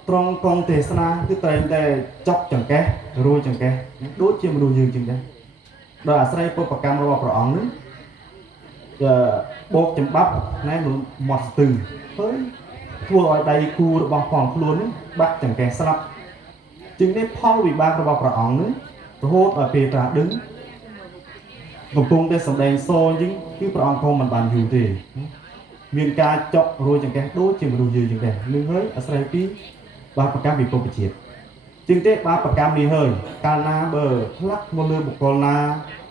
ត្រង់កងទេសនាគឺតែងតែចប់ចង្កេះរួចចង្កេះដូចជាមនុស្សយើងជាងដែរដោយអាស្រ័យពុបកម្មរបស់ព្រះអង្គនេះបោកចំបាប់ណែមាត់ស្ទឹងហើយធ្វើឲ្យដៃគូរបស់ផងខ្លួននេះបាក់ចង្កេះស្លាប់ជាងនេះផលវិបាករបស់ព្រះអង្គនេះរហូតដល់ពេលត្រាស់ដឹងកំពុងតែសម្ដែងសអញ្ចឹងគឺព្រះអង្គក៏មិនបានយូរទេមានការចុករួចចង្កេះដូចជាមនុស្សយើងចឹងដែរនឹងហើយអាស្រ័យពីបាបកម្មពិភពជាតិជាងទេបាបកម្មនេះហើយកាលណាបើផ្លាក់មកលើបុគ្គលណា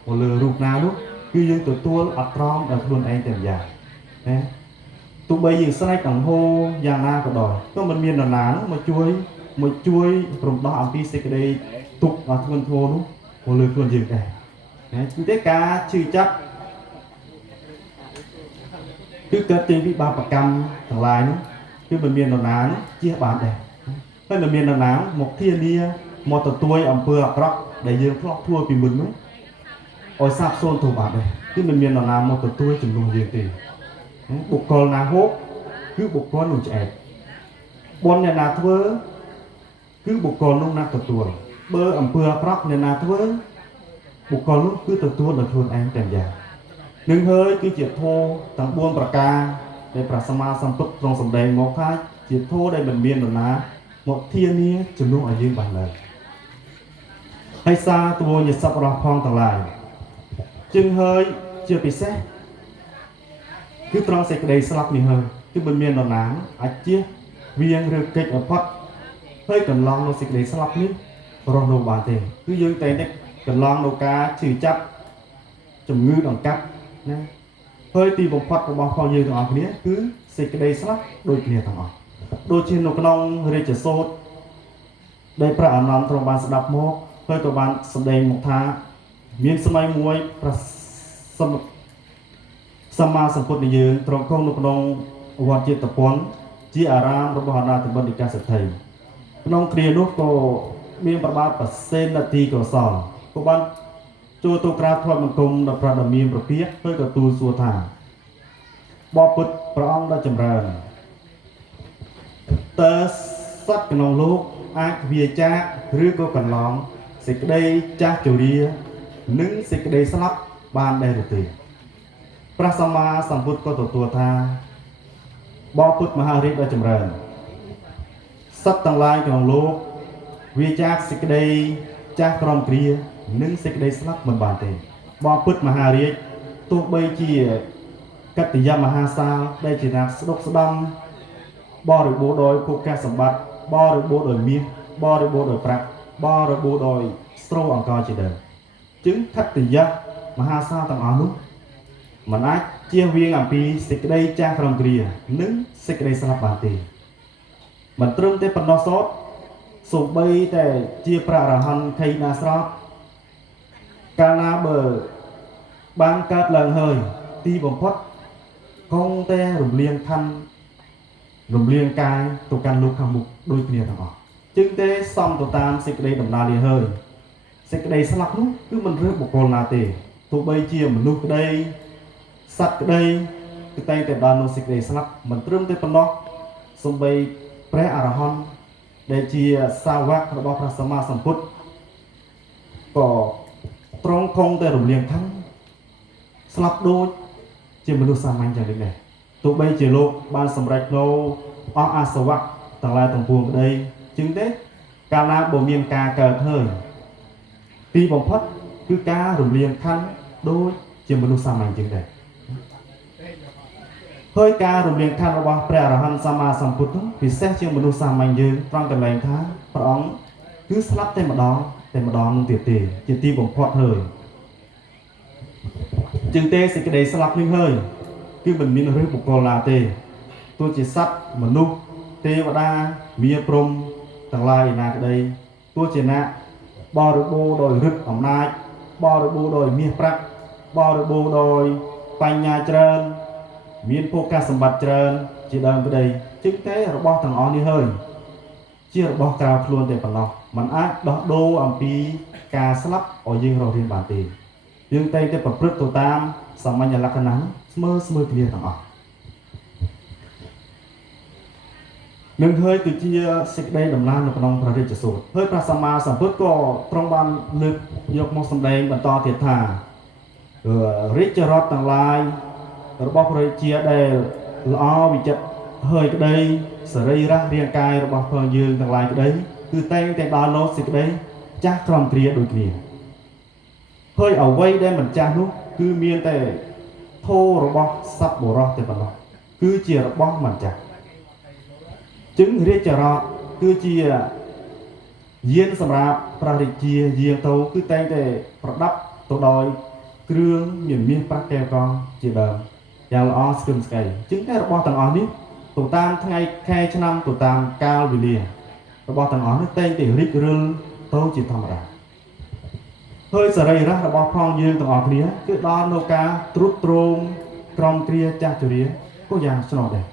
មកលើរូបណានោះគឺយើងទទួលអត់ត្រង់ដល់ខ្លួនឯងតែម្យ៉ាងណាទោះបីយើងស្រែកដង្ហូរយ៉ាងណាក៏ដោយក៏មិនមាននរណាមកជួយរំដោះអំពីសេចក្តីទុក្ខដ៏ធ្ងន់ធ្ងរនោះមកលើខ្លួនយើងដែរណាជាងទេការឈឺចាប់គឺកើតចេញពីបាបកម្មទាំងឡាយនោះគឺមិនមាននរណាជៀសបានដែរហើយមិនមាននរណាមកធានាមកទទួលអំពើអាក្រក់ដែលយើងធ្លាប់ធ្វើពីមុននោះឲ្យសាបសូន្យទៅបាត់ដែរគឺមិនមាននរណាមកទទួលជំនួសយើងទេបុគ្គលណាហូបគឺបុគ្គលនោះឆ្អែតបុណ្យអ្នកណាធ្វើគឺបុគ្គលនោះណាទទួលបើអំពើអាក្រក់អ្នកណាធ្វើបុគ្គលនោះគឺទទួលដោយខ្លួនឯងតែម្យ៉ាងនឹងហើយគឺជាធម៌ទាំង4ប្រការដែលព្រះសម្មាសម្ពុទ្ធទ្រង់សម្ដែងមកថាជាធម៌ដែលមិនមាននរណាមកធានាជំនួសឲ្យយើងបានឡើយហើយសារទវញសពរបស់ផងទាំងឡាយจึงហើយជាពិសេស គឺត្រង់សេចក្តីស្លាប់នេះហើយគឺមិនមាននរណាអាចជៀសវាងឬកិច្ចបំផុតហើយកន្លងនៅសេចក្តីស្លាប់នេះរស់នៅបានទេគឺយើងតែតែកន្លងនៅការជឿចាប់ជំងឺដង្កាត់ណាហើយទីបំផុតរបស់ផងយើងទាំងអស់គ្នាគឺសេចក្តីស្លាប់ដូចគ្នាទាំងអស់ដូចជានៅក្នុងរាជសូត្រដែលព្រះអានន្ទទ្រង់បានស្ដាប់មកហើយក៏បានសម្ដែងមកថាមានសម័យមួយព្រះសម្មាសម្ពុទ្ធយើងទ្រង់គង់នៅក្នុងវត្តជាតិពន្ធជាអារាមរបស់អនាថបិណ្ឌិកាសទ្ធិក្នុងគ្រានោះក៏មានប្របាទប្រសេនទីកុសលក៏បានចូលទៅក្រាបថ្វាយបង្គំដល់ព្រះដ៏មានព្រះពាក្យហើយក៏ទូលសួរថាបបពុទ្ធព្រះអង្គដ៏ចម្រើនតើសត្វក្នុងលោកអាចវាចាកឬក៏កន្លងសេចក្តីចាស់ជរានិងសេចក្តីស្លាប់បានដែរឬទេព្រះសម្មាសម្ពុទ្ធក៏ទទួលថាបបពុទ្ធមហារាជដ៏ចម្រើនសត្វទាំងឡាយក្នុងលោកវាចាកសេចក្តីចាស់ក្រំគ្រានិងសេចក្តីស្លាប់មិនបានទេបបពុទ្ធមហារាជទោះបីជាកតយមហាសាលដែលជាអ្នកស្ដុកស្ដំបរិបូរដោយភោគសម្បត្តិបរិបូរដោយមាសបរិបូរដោយប្រាក់បរិបូរដោយស្រូវអង្ករជាដើមจึงកតយមហាសាលទាំងអស់នោះមិនអាចជៀសវាងអំពីសេចក្តីចាស់ក្រំគ្រានិងសេចក្តីស្លាប់បានទេមិនត្រឹមតែប៉ុណ្ណោះសោតសូម្បីតែជាព្រះអរហន្តខៃណាស្រោតកាលណាបើបានកើតឡើងហើយទីបំផុតគង់តែរំលៀងខណ្ឌរំលៀងកាយទៅកាន់លោកខាងមុខដូចគ្នាទាំងអស់จึងតែសំទៅតាមសេចក្តីដំណើរនេះហើយសេចក្តីស្លាប់នោះគឺមិនរើសបុគ្គលណាទេទោះបីជាមនុស្សក្តីសត្វក្តីគឺតែងតែដល់នូវសេចក្តីស្លាប់មិនត្រឹមតែប៉ុណ្ណោះសូម្បីព្រះអរហន្តដែលជាសាវករបស់ព្រះសម្មាសម្ពុទ្ធក៏ទ្រង់គង់តែរំលៀងខណ្ឌស្លាប់ដូចជាមនុស្សសាមញ្ញយ៉ាងនេះដែរទោះបីជាលោកបានសម្រេចនៅអស់អាសវៈទាំងឡាយទាំងពួងក្តីជាងទេកាលណាបើមានការកើតហើយទីបំផុតគឺការរំលៀងខណ្ឌដូចជាមនុស្សសាមញ្ញជាងដែរហើយការរំលៀងខណ្ឌរបស់ព្រះអរហន្តសម្មាសម្ពុទ្ធពិសេសជាងមនុស្សសាមញ្ញយើងត្រង់កន្លែងថាព្រះអង្គគឺស្លាប់តែម្ដងនោះទៀតទេជាទីបំផុតហើយជាងទេសេចក្តីស្លាប់នេះហើយគឺមិនមានឬបុគ្គលណាទេទោះជាសត្វមនុស្សទេវតាមាព្រំទាំងឡាយឯណាក្តីទោះជាអ្នកបរិបូរដោយឫទ្ធិអំណាចបរិបូរដោយមាសប្រាក់បរិបូរដោយបញ្ញាច្រើនមានភោគសម្បត្តិច្រើនជាដើមក្តីជាងទេរបស់ទាំងអស់នេះហើយជារបស់ក្រៅខ្លួនតែប៉ុណ្ណោះมันអាចដោះដូរអំពីការស្លាប់ឲ្យយើងរស់រានបានទេយើងតែងតែប្រព្រឹត្តទៅតាមសាមញ្ញលក្ខណៈស្មើគ្នាទាំងអស់នឹងហើយគឺជាសេចក្តីដំណើរនៅក្នុងព្រះរាជសូត្រហើយព្រះសម្មាសម្ពុទ្ធក៏ទ្រង់បានលើកយកមកសម្ដែងបន្តទៀតថារាជរដ្ឋទាំងឡាយរបស់ព្រះរាជាដែលល្អវិចិត្រហើយក្តីសរីរៈរាងកាយរបស់ផងយើងទាំងឡាយក្តីគឺតែងតែដល់នៅសេចក្តីចាស់ក្រំគ្រាដូចគ្នាហើយអ្វីដែលមិនចាស់នោះគឺមានតែធោរបស់សត្វបុរសតែប៉ុណ្ណោះគឺជារបស់មិនចាស់จึงរាជរដ្ឋគឺជាយានសម្រាប់ព្រះរាជាយាងទៅគឺតែងតែប្រដាប់ទៅដោយគ្រឿងមានមាសប្រាក់កែវកងជាដើមយ៉ាងល្អស្គឹមស្កៃជាងតែរបស់ទាំងអស់នេះទៅតាមថ្ងៃខែឆ្នាំទៅតាមកាលវេលារបស់ទាំងអស់នេះតែងតែរីករាលទៅជាធម្មតាហើយសរីរៈរបស់ផងយើងទាំងអស់គ្នាគឺដល់នៅការត្រួតត្រងក្រំគ្រាចាស់ជរាក៏យ៉ាងស្នោះដែរ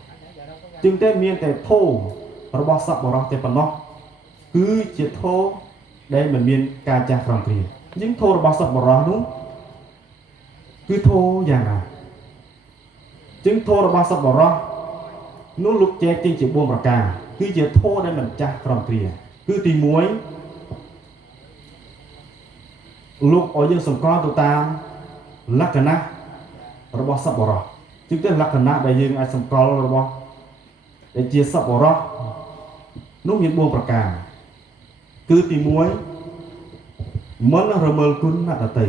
ជាងតែមានតែធោរបស់សត្វបរោះតែប៉ុណ្ណោះគឺជាធោដែលមិនមានការចាស់ក្រំគ្រាជាងធោរបស់សត្វបរោះនោះគឺធោយ៉ាងណាជាងធោរបស់សត្វបរោះនោះលោកចែកចេញជា4ប្រការគឺជាធោដែលមិនចាស់ក្រំគ្រាគឺទី1លោកឲ្យយើងសម្គាល់ទៅតាមលក្ខណៈរបស់សត្វបរោះជាងតែលក្ខណៈដែលយើងអាចសម្គាល់របស់ដែលជាសត្វបរោះនោះមាន4ប្រការគឺទី1មិនរមើលគុណអ្នកដទៃ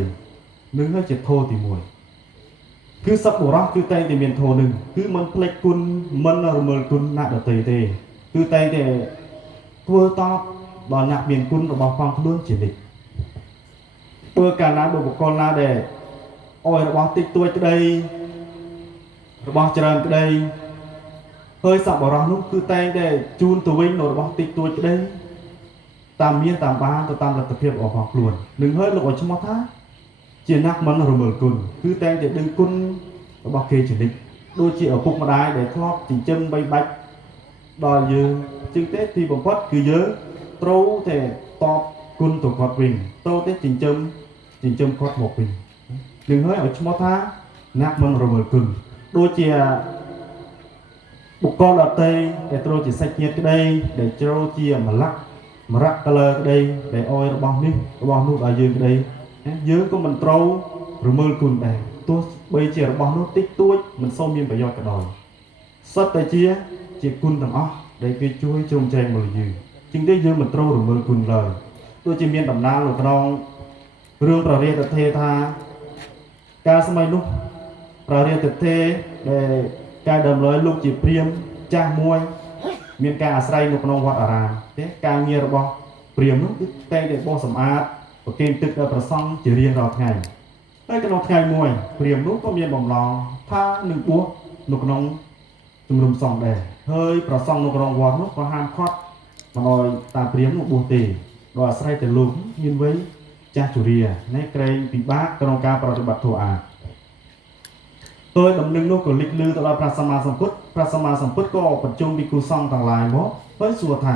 នឹងជាធោទី1 គឺសពបុរសគឺតែងតែមានធម៌នឹងគឺមិនភ្លេចគុណមិនរមើលគុណអ្នកដទៃទេគឺតែងតែធ្វើតបដល់អ្នកមានគុណរបស់ផងខ្លួនជានិច្ចព្រោះកាលណាបុគ្គលណាដែលអោយរបស់តិចតួចក្តីរបស់ច្រើនក្តីហើយសពបុរសនោះគឺតែងតែជូនទៅវិញនៅរបស់តិចតួចក្តីតាមមានតាមបានទៅតាមលទ្ធភាពរបស់ផងខ្លួននឹងហើយលោកឲ្យឈ្មោះថាជាអ្នកមិនរមើលគុណគឺតែងតែដឹងគុណរបស់គេជានិច្ចដូចជាឪពុកម្ដាយដែលធ្លាប់ចិញ្ចឹមបីបាច់ដល់យើងជាងទេទីបំផុតគឺយើងត្រូវតែតបគុណទៅគាត់វិញត្រូវតែចិញ្ចឹមគាត់មកវិញនឹងហើយឲ្យឈ្មោះថាអ្នកមិនរមើលគុណដូចជាបុគ្គលដទៃដែលត្រូវជាសាច់ញាតិក្តីដែលត្រូវជាម្លាក់មរៈកលើក្តីដែលអោយរបស់នេះរបស់នោះដល់យើងក្តីយើងក៏មិនត្រូវរមើលគុណដែរទោះបីជារបស់នោះតិចតួចមិនសូវមានប្រយោជន៍ក៏ដោយសុទ្ធតែជាគុណទាំងអស់ដែលគេជួយជ្រោមជ្រែងមកលើយើងជាងទេយើងមិនត្រូវរមើលគុណឡើយដូចជាមានដំណើរនៅក្នុងរឿងព្រះរាជទិធថាកាលសម័យនោះព្រះរាជទិធដែលកាយដើមឡើយលោកជាព្រាហ្មណ៍ចាស់មួយមានការអាស្រ័យនៅក្នុងវត្តអារាមទេការងាររបស់ព្រាហ្មណ៍នោះគឺតែងតែបោសសម្អាតប្រគេនទឹកដល់ព្រះសង្ឃជារៀងរាល់ថ្ងៃហើយក្នុងថ្ងៃមួយព្រាហ្មណ៍នោះក៏មានបំឡងថានឹងបួសនៅក្នុងជំរំសង្ឃដែរហើយព្រះសង្ឃនៅក្នុងវត្តនោះក៏ហាមឃាត់មិនឲ្យតាព្រាហ្មណ៍នោះបួសទេដោយអាស្រ័យតែលោកមានវ័យចាស់ជរាណែក្រែងពិបាកក្នុងការប្រតិបត្តិធម៌អាដោយដំណឹងនោះក៏លេចលឺទៅដល់ព្រះសម្មាសម្ពុទ្ធក៏បញ្ជុំភិក្ខុសង្ឃទាំងឡាយមកហើយសួរថា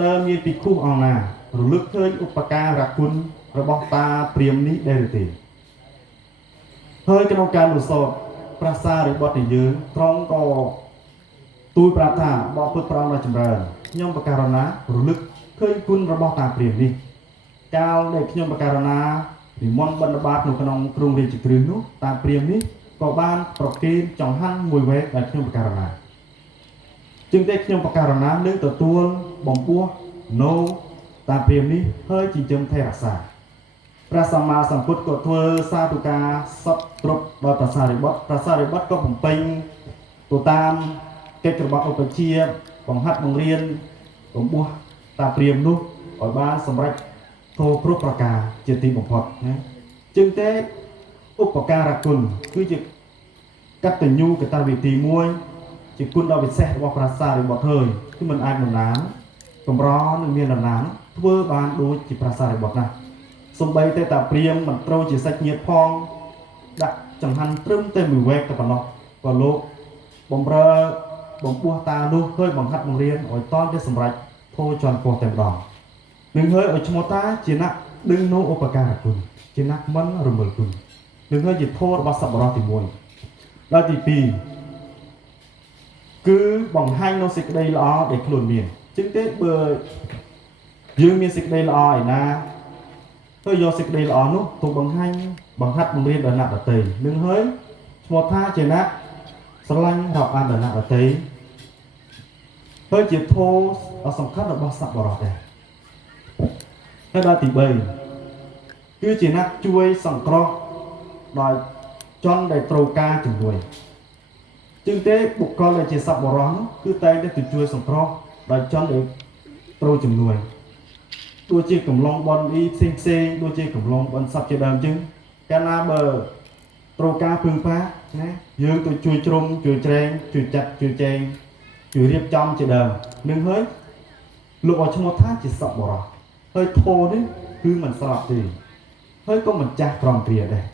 តើមានភិក្ខុអង្គណារលឹកឃើញឧបការៈគុណរបស់តាព្រាហ្មណ៍នេះដែរឬទេហើយក្នុងការនុសោតព្រះសារីបុត្រនៃយើងត្រង់ក៏ទូលប្រាប់ថាបបពុទ្ធប្រងដល់ចម្រើនខ្ញុំបការណារលឹកឃើញគុណរបស់តាព្រាហ្មណ៍នេះកាលដែលខ្ញុំបការណានិមន្តបិណ្ឌបាតនៅក្នុងគ្រងរាជក្រឹសនោះតាព្រាហ្មណ៍នេះក៏បានប្រគេនចង្ហាន់មួយវែកដល់ខ្ញុំបការណាជាងតែខ្ញុំបការណានឹងទទួលបំពោះនៅតាព្រាហ្មណ៍នេះហើយចិញ្ចឹមថែរក្សាព្រះសម្មាសម្ពុទ្ធក៏ធ្វើសាធុការសពគ្រប់ដល់ព្រះសារីបុត្រក៏បំពេញទៅតាមកិច្ចរបស់ឧបជាបង្ហាត់បង្រៀនបំពោះតាព្រាហ្មណ៍នោះឲ្យបានសម្រេចធម៌គ្រប់ប្រការជាទីបំផុតណាជាងតែឧបការៈគុណគឺជាកតញ្ញូកតវិធីមួយជាគុណដ៏វិសេសរបស់ព្រះសារីបុត្រហើយគឺមិនអាចនរណាកម្រនឹងមាននរណាធ្វើបានដូចជាព្រះសារីបុត្រណាសំបីតែតាព្រាហ្មណ៍មិនត្រូវជាសាច់ញាតិផងដាក់ចង្ហាន់ត្រឹមតែមួយវែកតែប៉ុណ្ណោះក៏លោកបំរើបំពោះតានោះហើយបង្ហាត់បង្រៀនឲ្យតទៅសម្រេចធម៌ជាន់ពោះតែម្ដងនឹងហើយឲ្យឈ្មោះតាជាអ្នកដឹងនូវឧបការៈគុណជាអ្នកមិនរំលឹកគុណនឹងហើយជាធម៌របស់សប្បុរសទី1ដល់ទី2គឺបង្ហាញនូវសេចក្តីល្អដែលខ្លួនមានជាងទេបើយើងមានសេចក្តីល្អឯណាហើយយកសេចក្តីល្អនោះទៅបង្ហាត់បង្រៀនដល់អ្នកដទៃនឹងហើយឈ្មោះថាជាអ្នកស្រឡាញ់រាប់អានដល់អ្នកដទៃហើយជាធម៌សំខាន់របស់សប្បុរសដែរហើយដល់ទី3គឺជាអ្នកជួយសង្គ្រោះដោយជនដែលត្រូវការជំនួយជាងទេបុគ្គលដែលជាសប្បុរសនោះគឺតែងតែទៅជួយសង្គ្រោះដោយជនដែលត្រូវជំនួយដូចជាកំឡុងបនអ៊ីផ្សេងដូចជាកំឡុងបនសັບជាដើមចឹងកាលណាបើត្រូវការពឹងប៉ាណាយើងទៅជួយជ្រុំជួយច្រែងជួយចាត់ជួយចែងជួយរៀបចំជាដើមនឹងហើយលោកឲ្យឈ្មោះថាជាសប្បុរសហើយធម៌នេះគឺមិនស្លាប់ទេហើយក៏មិនចាស់ត្រង់ព្រាដែរ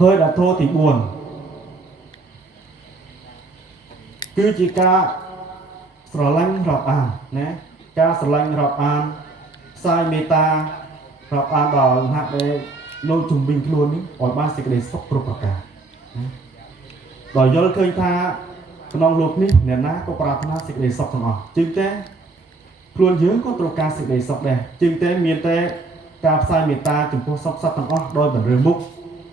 ហើយដល់ធម៌ទី4គឺជាការស្រឡាញ់រាប់អានណាការស្រឡាញ់រាប់អានផ្សាយមេត្តារាប់អានដល់ហាក់ដែលលោកជំនាញខ្លួននេះឲ្យបានសេចក្តីសុខគ្រប់ប្រការដល់យល់ឃើញថាក្នុងលោកនេះអ្នកណាក៏ប្រាថ្នាសេចក្តីសុខទាំងអស់ជាងតែខ្លួនយើងក៏ត្រូវការសេចក្តីសុខដែរជាងតែមានតែការផ្សាយមេត្តាចំពោះសពសត្វទាំងអស់ដោយមិនរើសមុខ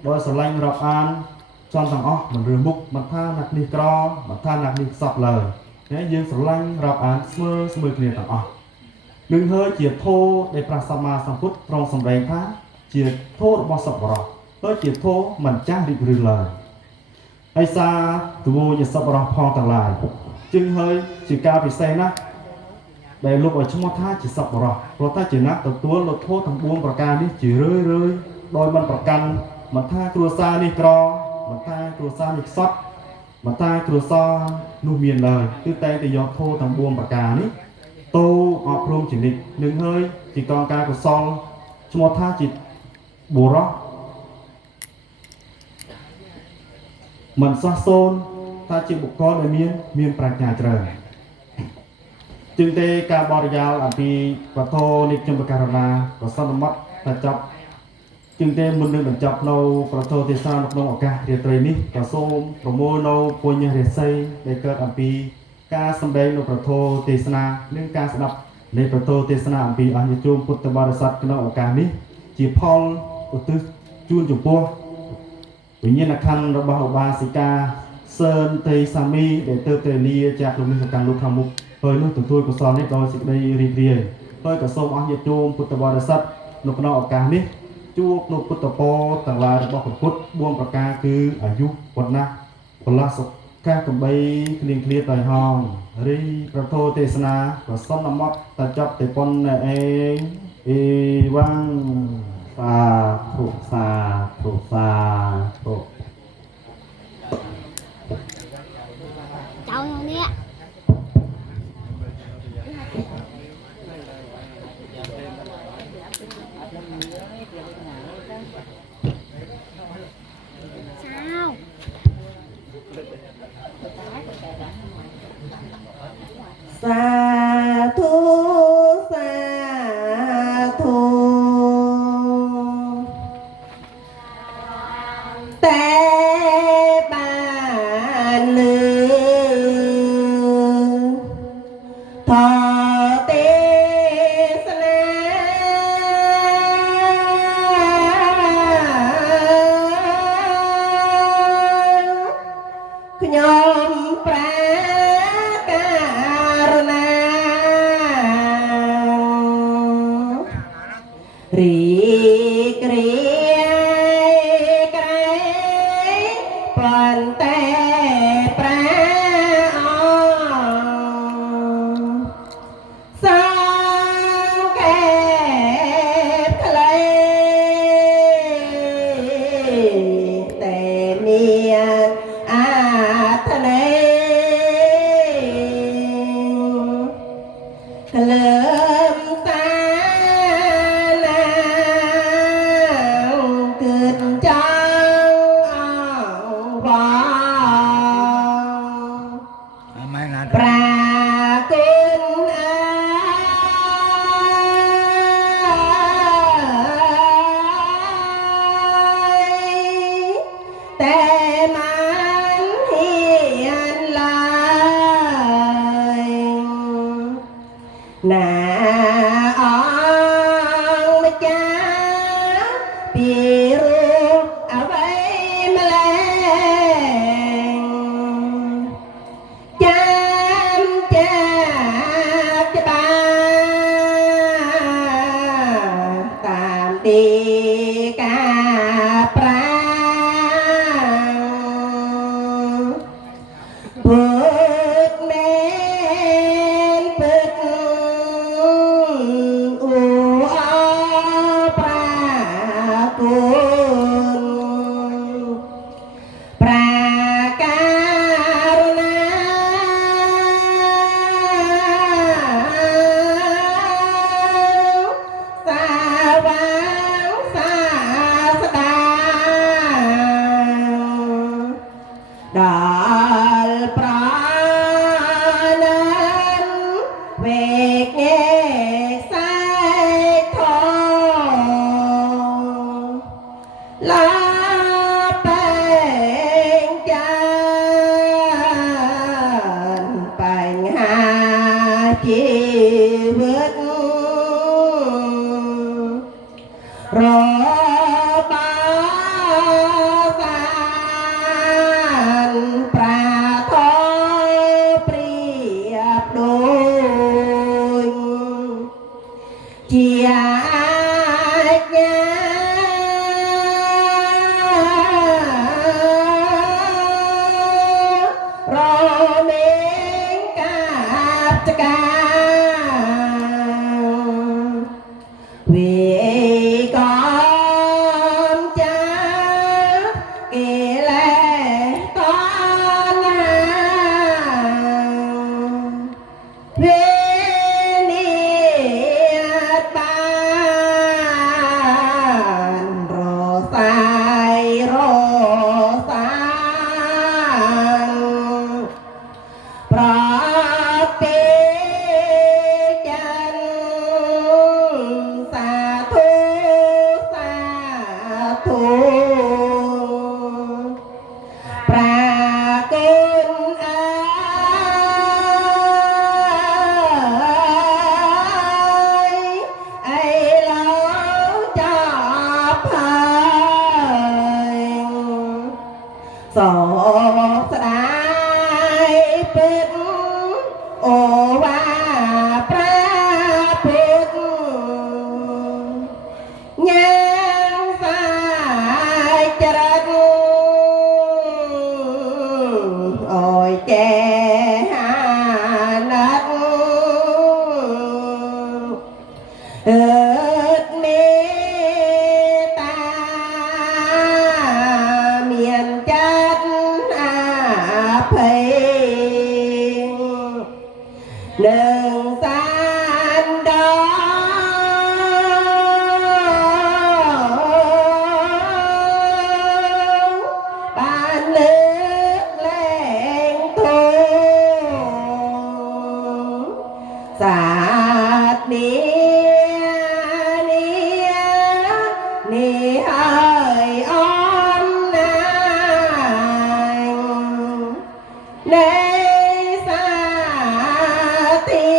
ដោយស្រឡាញ់រាប់អានចង់ទាំងអស់មិនរើសមុខមិនថាអ្នកនេះក្រមិនថាអ្នកនេះខ្សត់ឡើយយើងស្រឡាញ់រាប់អានស្មើគ្នាទាំងអស់នឹងហើយជាធម៌ដែលព្រះសម្មាសម្ពុទ្ធទ្រង់សម្ដែងថាជាធម៌របស់សប្បុរស hơi chỉ thô mình cha đi rừng lời hay xa từ vô như sắp ra phong tàng lại chừng hơi chỉ cao vì xe nát để lúc ở trong mắt tha chỉ sập ra rồi ta chỉ nát từ tua lột thô thằng buông bạc ca đi chỉ rơi đôi mình bạc căn mà tha cua xa đi cro mà tha cua xa nhịp sót mà tha cua xa nu miền lời tư tay thì gió thô thằng buông bạc ca ní tô ọp rôm chỉ định đừng hơi chỉ còn ca của song trong mắt tha chỉ bùa rót mình xa xôn ta chỉ buộc con ở miền prạch nhà trời chừng tê ca bò dao ở vì và thô nịp trong bậc carana có sao nó mất ta chọc chừng tê mình đừng chọc nâu và thô thì sao nó ở ca để trời ní có xôm promo nâu bôi nhà để xây để cất ở vì ca xâm đây nó và thô thì sana nên ca sẽ đọc để và thô thì sana ở vì ở nhà chung put ba sát nó ở ca ní chỉ phong của tư chuôn chụp po vì nhiên là khăn nó bảo ba sĩ ca sơn tây sami để tơ tề lia chặt lục minh càng lục tham mục hơi lúc từ tôi của son đấy đôi xịt đây rì hơi cả sông ăn nhiệt chôm put ba sát lục nó ở ca ní chuộc lục put po tàng la được bao phút buông bạc ca cứ ở du quần na quần la sọc ca cầm bay liên clear tài hòn ri prato tesna và son nằm mót ta chọc tề pon này vang sa thuộc cháu nó nè sao sa thu tế bàn lư thọ tế sna nhóm praรีกรีไกรปอนแต่ปราสองแก่ทะเลแต่เมียอาทะเลเลิมตาปราคุณแต่มันเฮียนลายนาอ่องไม่จ้าปีรู้เอาไว้แมลงตามดีกาปรางพุทธเมนพุทธอูอาปราคุณปราการุณาสาวงศาสดาดาลปรานันเวกเงกสายทองลาแปงจานปัญหาชีวิตรอบาสานปราทอเปรียบโดยเจียญา ចកាវាកំចាកិលេសតណ្ហាវានិបានរសាយរសាប្រតិចានសាធុសាធុប្រាគុណអើយអីលោចាប់ហើយសោកស្ដាយពិតអូវ៉ាប្រាពុតញ៉ាំសាយចរិតអើយចេហាណាត់អើតមេតាមានចិត្តអាភ័យនឹងសានដបានលើកលែងធំសាទនេះហើយអំណាចនៃសាទី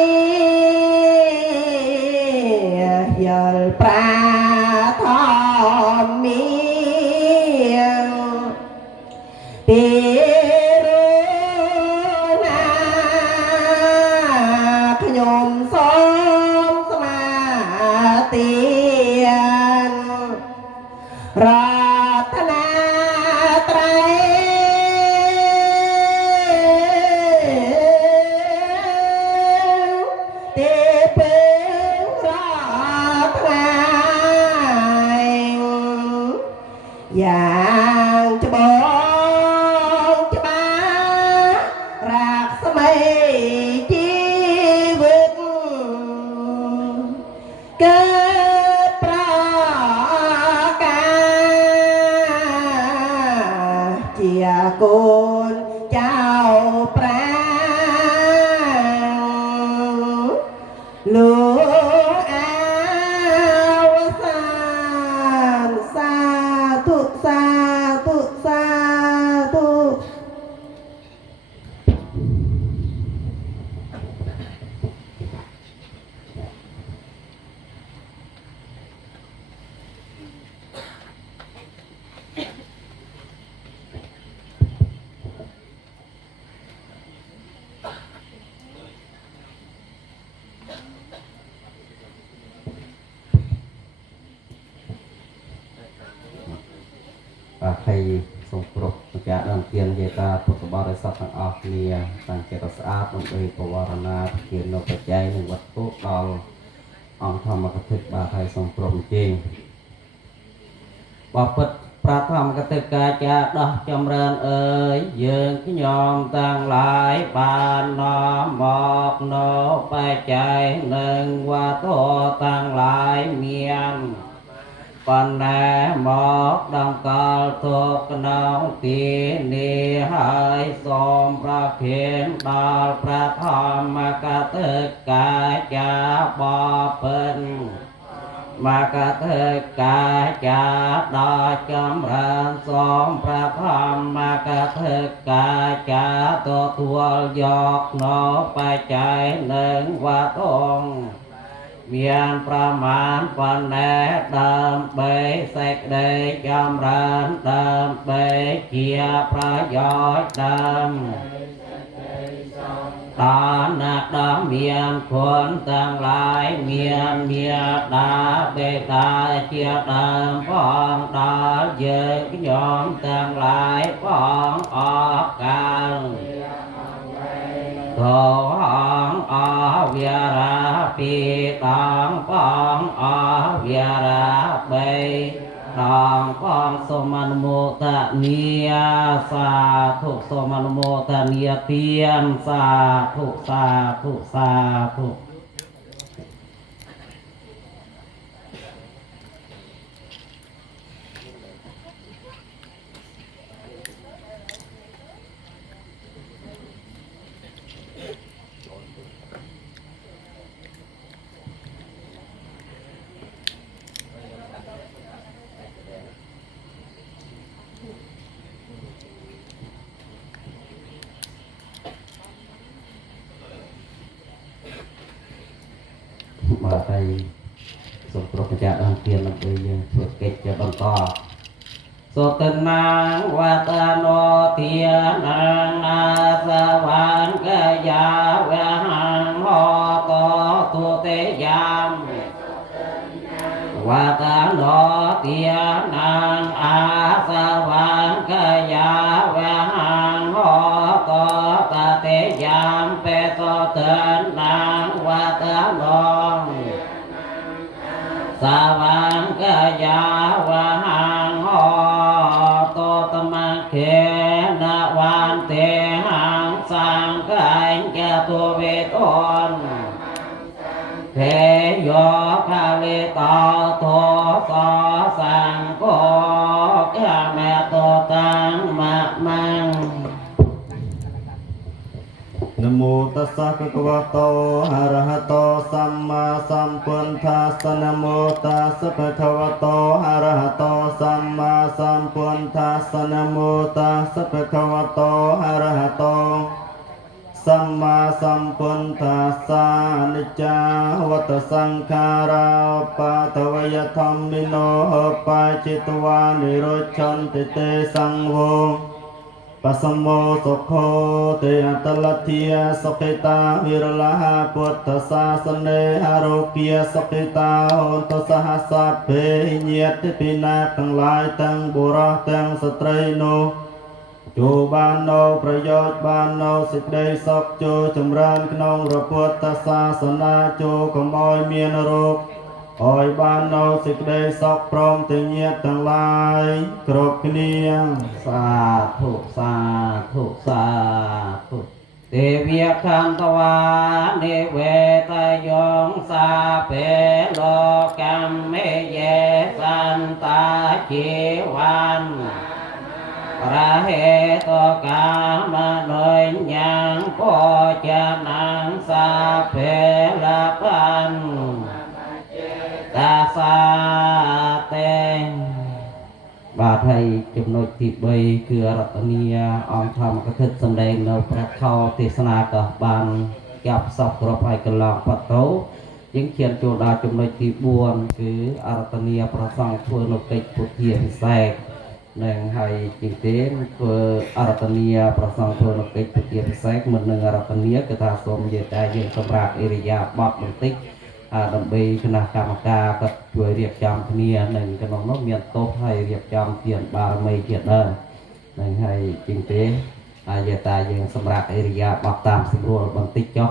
យល់ប្រាធម្មានពីរុណាខ្ញុំសូមស្មាទានរតនាត្រៃទេពឹងរថ្ងាយយ៉ាងច្បងច្បាស់រាក់ស្មីជីវិតកើតប្រការជាកូនចៅប្រាលោកអវសានសាធុសាធុសាធុ thầy sông prok cả đoàn tiền về ta thuộc bảo đại sát thằng ác nia thằng chết ở xã đồng đây của varana tiền nó phải chạy những vật tốt đào ông tham mà thích bà thầy sông prok chinh bà phật pra tham cái tất cả cha đó chăm ren ơi dương cái nhom tăng lại bàn nó mọc nó phải chạy nâng qua thọ tăng lại miền phần nè mọc đồng cao thuộc nông tiền đi hai xóm ra khiến đào pra tham mà cả tất cả cha bỏ phân mà cả tất cả cha đó chấm ran xóm pra tham mà cả tất cả cha to thua giọt nó phải chạy nâng qua thong miền praman phần nè đam bê sạch đề chấm ran đam bê chia pra giỏi đam đa nạc đá miền khuôn tăng lại miền miền đá bê đá chia đam phong đá dơ cái nhóm tăng lại phong ọc càng thổ hong ọc วิราปีตองปองอวิราเบตองปองสมานโมตะเนียสาธุสมานโมตะเนียเตียนสาธุสาธุสาธุ มาไปสุปรกจะดังเตียนลำไปยังสุดเกจจะบังต่อสุตนังวัตโนเทียนังอาสวานกยาเวหังหอตตุเตยามวัตโนเทียนังอาสวานกยาเวหังหอตตเตยามเปโตเตนังวัตโนสวังกยาวะหังหอโตตมะเขนวันเตหังสังกัญญาตัวเวทนเทโยคาลิตาโทสสังโกกะเมโตตังมะมัง นะโมตัสสะภะคะวะโตอะระหะโตสัมมาสัมพุทธัสสะนะโมตัสสะภะคะวะโตอะระหะโตสัมมาสัมพุทธัสสะนะโมตัสสะภะคะวะโตอะระหะโตสัมมาสัมพุทธัสสะอนิจจาวัฏสังขาราอุปาทวยธัมมิโนอุปาจิตวานิโรธชันติเตสังโฆ ปัสสโมสุโขเตอัตลทิยสุขิตาวิรลาพุทธศาสเนหโรกียสุขิตาโหตสหสัพเพเนียติปินาทั้งหลายทั้งบุรุษทั้งสตรีโนจูบานโนประโยชน์บานโนสิกได้สกจูจำเริญขนองพระพุทธศาสนาจูขโมยเมียนโรคอ้อยบานโนสิกได้สกพร้อมถึงเนียทั้งหลายครบเนียง สาธุสาธุสาธุเตวียคันตวานิเวตยงสาเปโลกัมเมเยสันตาจิวันระเหตุกามโนยยังโพจนังสาเปละพันตาสาเตง បាទហើយចំណុចទី3គឺរតនីអង្គធម្មកថាសម្ដែងនៅព្រះខោទេសនាក៏បានចាប់សពគ្រប់ហើយកន្លងបតោយើងឈានចូលដល់ចំណុចទី4គឺអរតនីប្រសង្ឃធ្វើនៅកិច្ចពុទ្ធាពិសេសនឹងហើយជាងទេធ្វើអរតនីប្រសង្ឃធ្វើនៅកិច្ចពុទ្ធាពិសេសមិននឹងអរតនីគឺថាសូមនិយាយតែយើងសម្រាប់អិរិយាបថបន្តិច ដើម្បីគណៈកម្មការក៏ជួយរៀបចំគ្នានឹងក្នុងនោះមានតោះហើយរៀបចំទានបារមីជាដើមនឹងហើយជាងទេអាយតាយើងសម្រាប់អិរិយាបថតាមស្រួលបន្តិចចុះ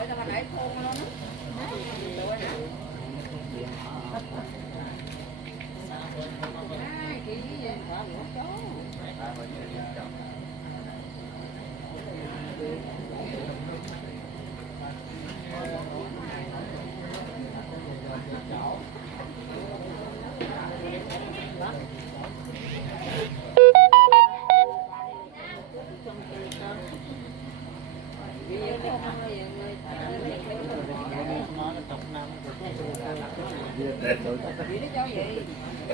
Hãy subscribe cho kênh Ghiền Mì Gõ để không bỏ lỡ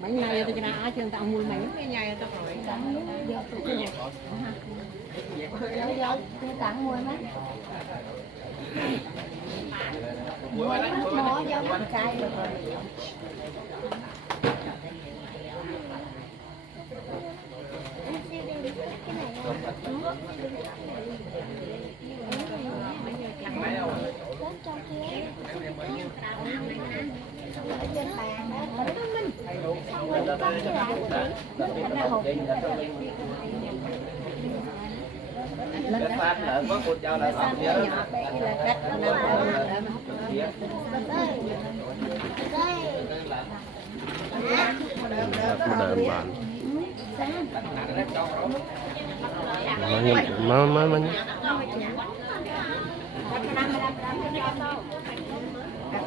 bánh này tôi cho nó trường tạo mùi bánh cái này tôi hỏi tặng mùi mấy bỏ vô bắt cay được rồi trên bàn đó mình xong rồi nó bắt cái lại thành ra hộp Cái phát là có một dao là xong nhớ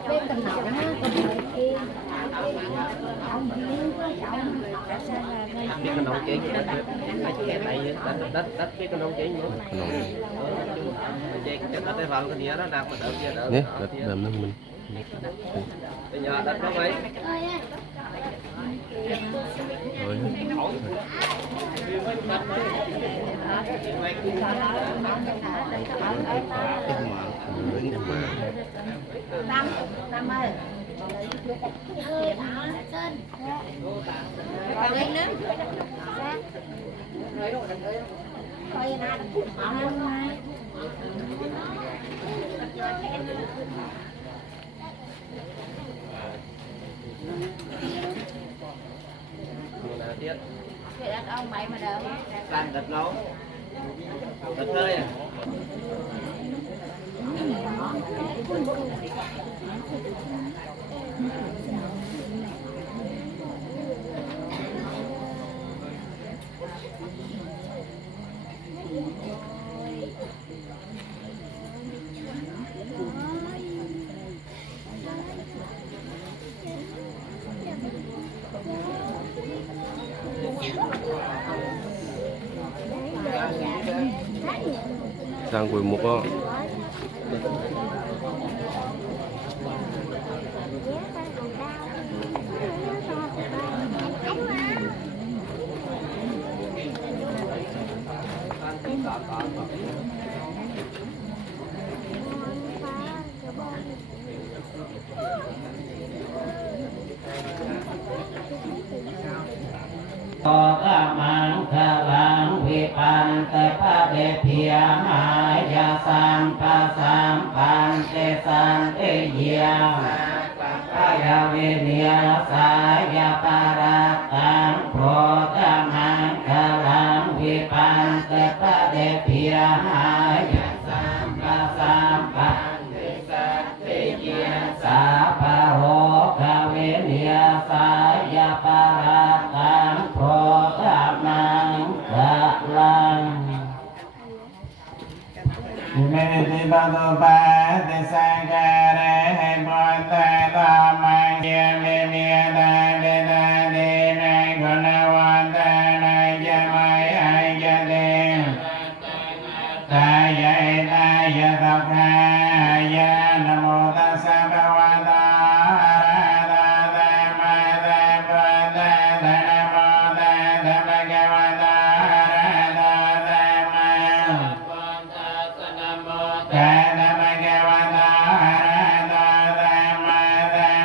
bên tầm nào ha tầm này kia biết cái nấu chín đất biết cái nấu chín nữa cái đất cái vào cái đĩa đó nào mà đỡ kia đỡ nhé đất đầm nước mình bây giờ đất nó mấy rồi Tâm ơi còn lên nữa coi na tiết cái đất ông mày mà đâu tan đất nấu đất hơi à sang quỳ mục đóมังคลังวิปันเตปะเดเพียหายาสัมปัสสัมปันเตสันเตเยียกายเวเนียสายาปาราตังโพธมังคลังวิปันเตปะเดเพียหายาสัมปัสสัมปันเตสันเตเยียสาปะโรกเวเนียสายาปาราตังโพธมังคลัง เมติปตุปาติสังการะให้บุตตะธรรมังเยเมเมียดาเบดาเดนังกุณวันตานังยมายอัยยะเดตายะตายะตัพพายะนะโมตัสสะภะคะวะโตอะระหะโตสัมมาสัมพุทธัสสะนะโมตัสสะภะคะวะโตอะระหะโตสัมมาสัมพุทธัสสะนะโมตัสสะภะคะวะโตอะระหะโตสัมมาสัม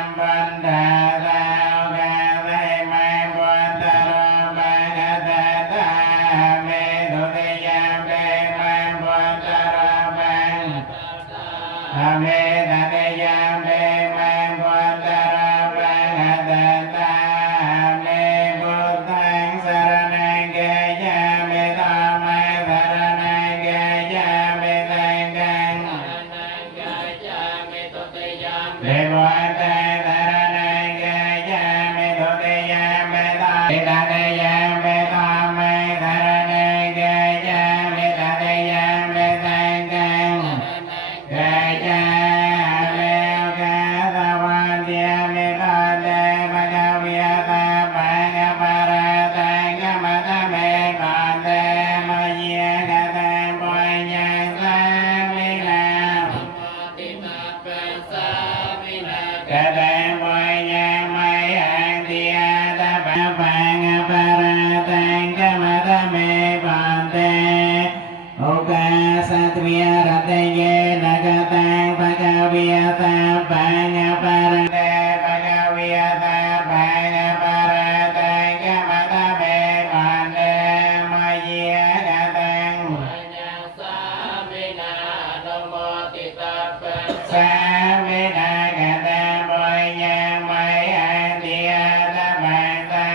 bang paratang kamatame bante Oka satya rateye nagatang pagaviyata bang parate pagaviyata bang paratang kamatame bante maya gatang Samina gata boyang maya dia tabata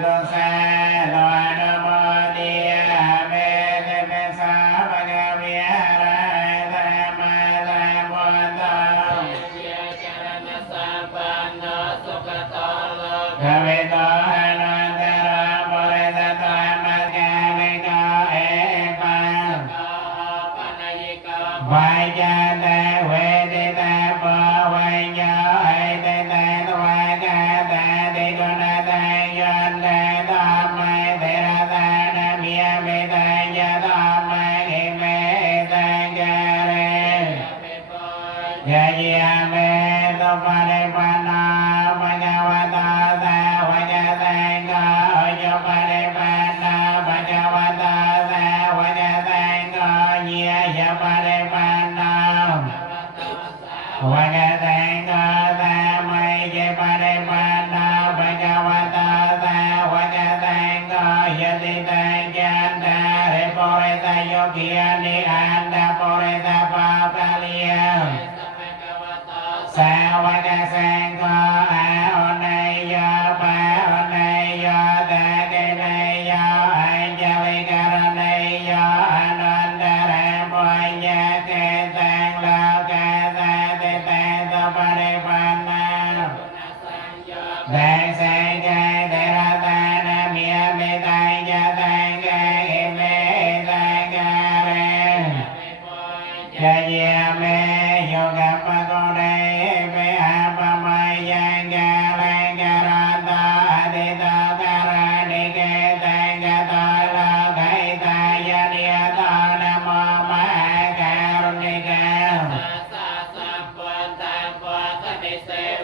dosa doa mo dia me pesa bagaviara tamata bodo Kavito anantara moritato amatkamiko ekpang Vajata vedita bhavanya aitita tvagata digunata yonda dhamma dhirata namya vidaya dhamma himeta gare Yajiyame tuparipana bhagavata savajatanga yoparipana bhagavata savajatanga yayaparipana Vagatanga tamaye paripana bhagavata savajatanga yadita janda reporita yogyani anda porita papaliya Savajasanga aoneya paoneya dagineya anjalikareneya anandara boya ketang lokata titeta paripana Dansanga dhiratana miyamidaya tanga imetangare Yajiyame yoga pagore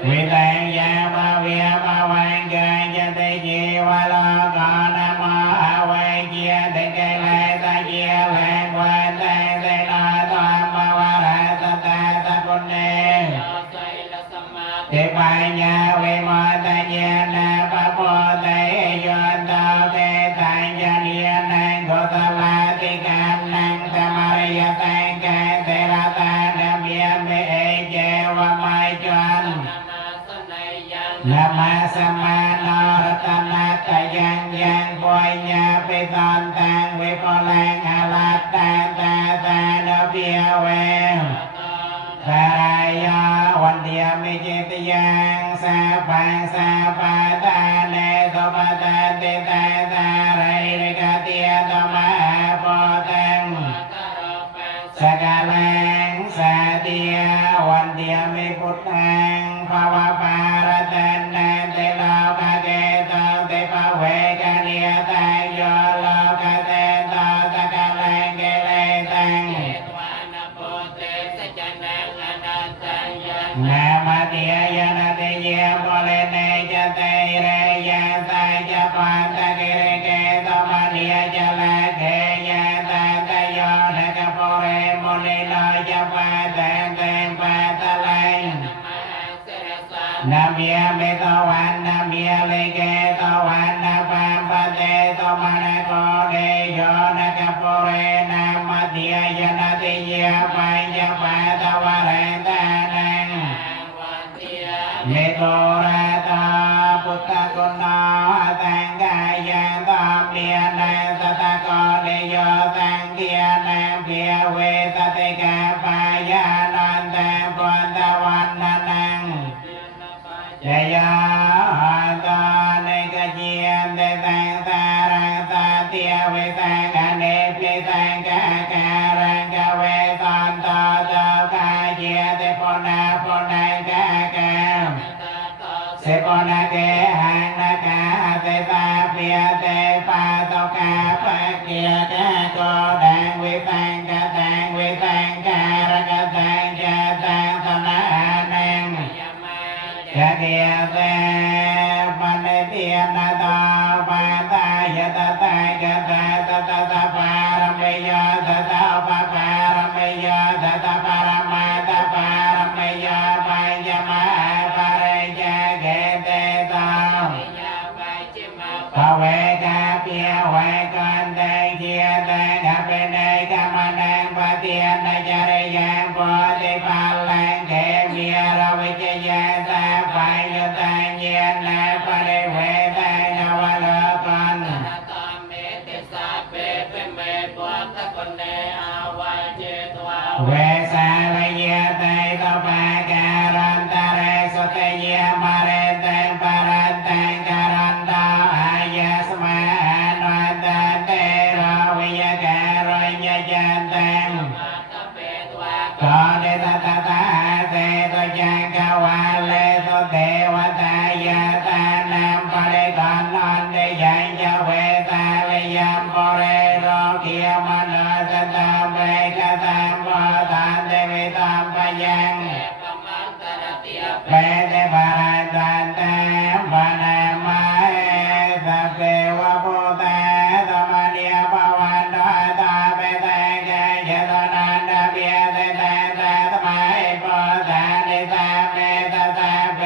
Vidaya bhavya bhavanga yate jiva lokana mahavajya dekalaita jiva kvata denata mavarata tata punne Tipanya vimata jana papote yonta ketanya niyanang gotalati kanang tamariyatang katerata namyame ejewa maijan Nama samana ratana tayang yang boynya pitantang wipolang alat tata nabiawe Karaya wandia mijitiyang sapang sapatane topata titata rairikatia tomahapotang Sagalang satia wandia miputang pawaparatan nanti lokaketang tipawekaniatang yolokatentang sagalang kiletang Namatia yanatiya polene jatire yantaya pantakirike tomania jalake yantayo nakapore munilo japatenteng patalain Namya mitawan namya leke tawan napampate tomanakode yo nakapore namatia yanatiya panjapatawarentanang Mitorata putta kunna tangaya tamliana tatakoliyo tangiana piawe tatika payananta puntawananang Jaya hatane kajian tetang tarang tatia wetang anepitang kakarang kawe tanta takajia tepona ponang kakam Sepona ke hanaka teta piate patoka pakia kakodang wetang karakatang jatang tananang Kakiate panetia นตาปาตายตตากตาตตตปารมิยตตปปารมิยตตปารมาตปารมิยปัญญมาปะริยเกเตตาภเวกาเปียเวกันเตเกียเตกะเปเนกะมะนังปะเตียนจริยังปฏิปัลลังเกเมียรวิจยะตาปัญญตัญเยนะปริเวตังนวโลกันเวสาลเยเตตปะการันตะเรสุเตเยมาเรเตปะรันตังการันตาอายะสมาอนวันตะเตระวิยการัญญยันตังกอเดตตะตาเตตจังกวาเลโตเทวตายะตานัมปะเรกันนันเดยัญญเวตาลยัมปะเรโรกิยมโนตตาเมกตัมปะตันเตวิตัมปะยังเปเตปะรันตันเตปะนามาสเปวะปุตตะธรรมเนียปะวันตาตาเปเตเกยตนันตะเปียเตเตเตตมะอิปุตตะนิตาเมตตาเป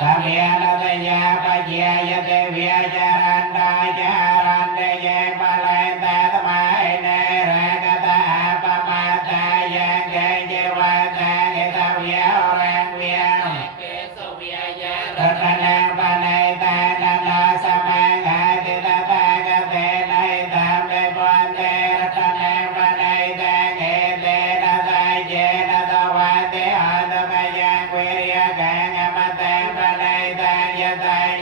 ตะเมียนตยาปะเยยเตเวียจารันดาจารันเดเยปะเลเตตมะอิเนระกตาปะมาตายังเกเยวะตาเกตเวียแรงเวียรัตนังปะเนตานันโนสมังหาติตตากเตไนตามเปปุนเตรัตนังปะเนตาเกเตนะตาเจนะตวะเตอัตมะยังวิริยกังอมตังปะเนตายะตัง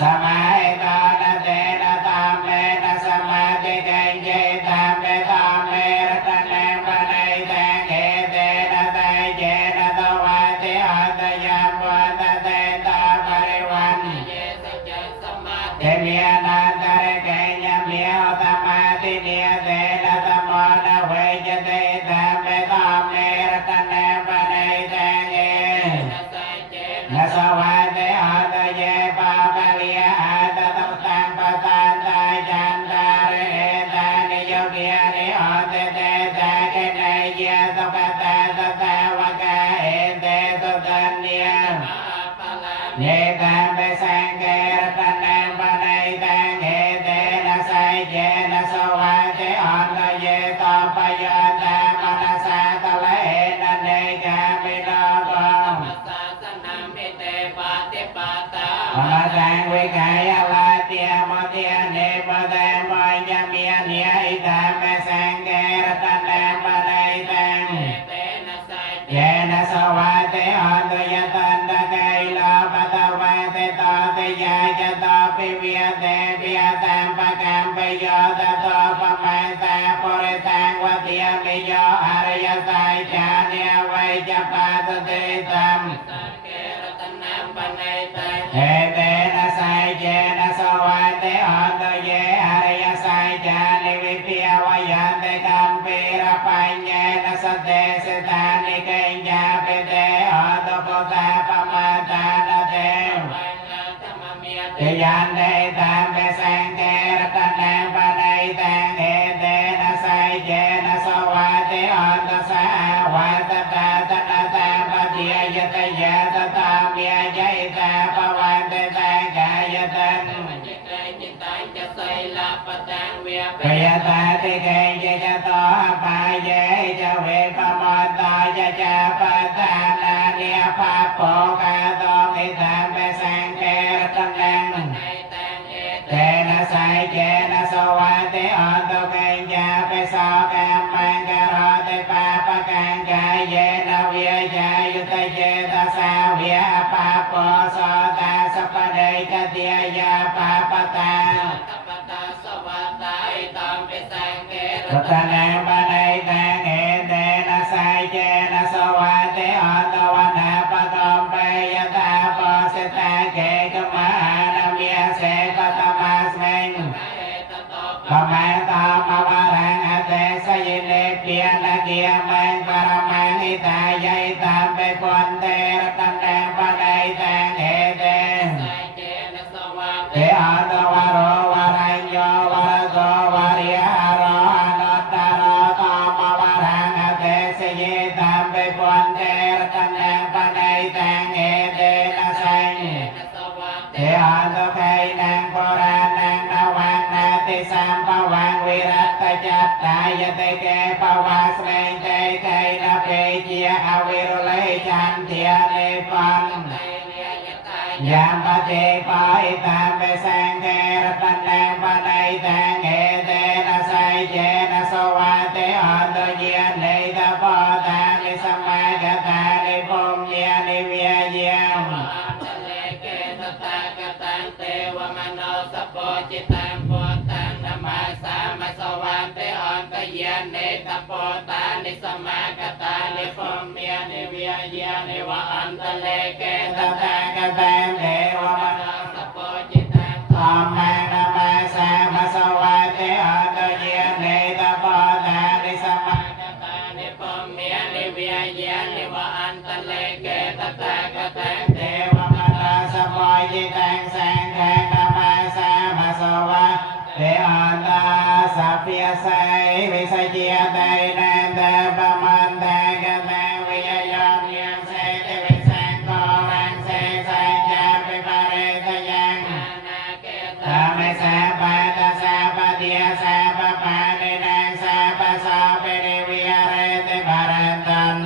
สมัยตานะเตนะตามเมนะสมาธิกังเจตามเมตามเมรัตนังปะเนตาเกเตนะตาเจนะตวะเตอัตยัมวัตเตตาปริวันเตเมียนันตะเรเกญเมียวตมาติเนียเตนะตมะนะเวจเตตามเมตามเมรัตนังปะเนตาเกนะสวะเตอัตเยปะปะเลียอัตตังตังปะตันตาจันตาเรตานิโยเกียนิอัตเตตาเกเนเยตปะตาตตาวะกะเอเตตตันเนียเนตังเปสังเกรัตนังปะเนตังเอเตนะไสเจนะสวะเตอันตเยตาปะยันตามนัสสะตะเลนะเนกามิโนโกมะตังวิกายลาเตียมะเตียเนปะเตมะยะเมียเนียอิตาเมสังเกรัตนังปะเนตังเยนะสวะเตอันตยตันตะไกลาปะตะวะเตตาเตยาจะตาปิเวียเตปิยตังปะกัมปโยตะโตปะมัสสะปุริตังวะเตียมิโยอริยสัจจาเนไวจะปาตเตตัมเอเตนะไสเจนะสวะเตอันตเยอริยสัจจานิวิปิยวยันเตกัมปีระปัญเยนะสเตสตานิเกญญาเปเตอัตโปตาปะมาตานะเตเตยันเตตามเปสังเกรัตนังปะเนตังเอเตนะไสเจนะสวะเตอันตสาวะตตาตนะตาปะเทียยตยะตตาเมียยะอิตาปะวันเตตังกายตังกายตาติเกญจะโตปะเยจะเวปะมตตายะจะปะตานาเนียปะโปกะโตมิตามเปสังเกรัตนังเตนะไสเจนะสวะเตอันตเกญญาเปสากัมมังกะโรเตปะปะกังกายเยนะเวียจายุตเจตสาเวียปะโปโสตาสัพพเดกเตียยาปะปะตารัตนังปะเนตังเอเตนะไสเจนะสวะเตอันตวนาปะตอมเปยตาปะเสตาเกกมะนาเมียเสปะตมัสเมงปะเมตามะวะรังอเตสยิเนเปียนะเกียมังปรมังอิตายะอิตามเปปุนเตรัตนังปะเนตังเอเต อัตวโรวรัญโยวรโกวริยโรอนุตตโรตมวรังอเตสเยตัมปิปุนเตระตันังปนัยตังเอเตนะสังอัตไคนังปุรานังนวังนาติสัมปวังวิรัตจัตตายเตเกปวาสเมงเตไกนะเปเจียอวิรุเลจันเทียเนปันยามปเจปายตามเปสังเกรตันนังปนัยตังเอเตนะไสเจนะสวะเตอัตเยเนตปะตานิสมัยกตานิปุมเยนิเวียเยมจิตังโพตังนามาสามาสวานเตอันตเยเนตโพตานิสมากตานิพมเมียนิเวียเยนิวะอันตเลเกตตากตังเทวมโนสโพจิตังธรรมังนามาสามาสวานเตอันตเยเนตโพตานิสมากตานิพมเมียนิเวียเยนิวะอันตเลเกตตากตังเทวมโนสโพจิตังสังฆนามาสามาสวะเตอันตาสัพพิยไสวิสัจเจไตนันเตปะมันเตกะเตวิยยมยังเสตวิสังโฆรังเสสัจจาปิปะเรตยังธรรมสาปะตสาปะเดียสาปะปะนินังสาปะสาปินิวิยเรติภรันตัน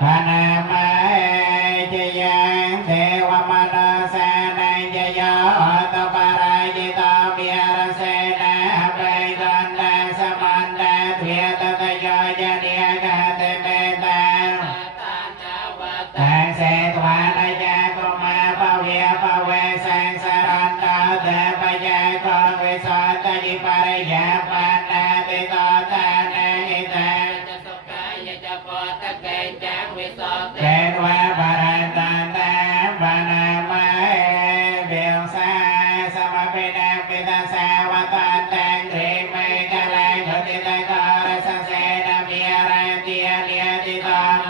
พนามาเจยังเทวมนาสานังเจโยตปะรายิตาเมียรเสนาเปกันนาสมันนาเทียตตะโยยเนียกาเตเมตังตังเสตวานาจากุมาปะเวียปะเวสังสรันตาเตปะยากรวิสัตยิปะริยาปันนาติโตตานังอิตังเกตวะปะรันตันตังปะนามาเบียวสาสมปินังปิตาสาวตันตังเทเมกะลังหุติตะกอรสเสนามิยรันติยเนียติตัง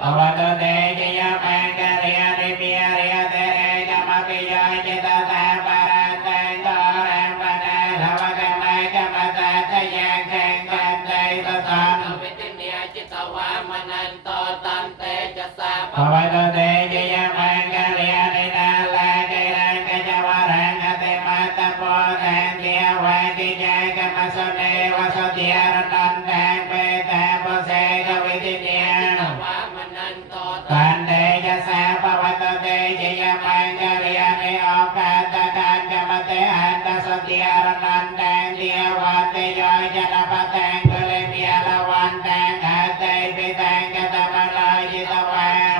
ภวตุเตจิยมังกะเรียนิมิยเรียเตเรกัมมปิโยจิตตาปะรันตังกอรังปะนาลวะกัมมะกัมมะตาทะยังแข่งกันไตตะตังภวตุเตจิยมังกะเรียนินาลาเกรังกัจจวรังอติมาตะโพตังเทียวะกิจายกัมมะสเนวะสติยรนันตังเปตาโพเสกวิติเนียปันเตจะสาภวตุเตจิยมังกะเรียนิโอกาตการกัมมะเตหันตสติยรนันตังเทียวะเตโยจนะปะตังกุลิมิยละวันตังหะเตปิตังกตมะลายจิตวัง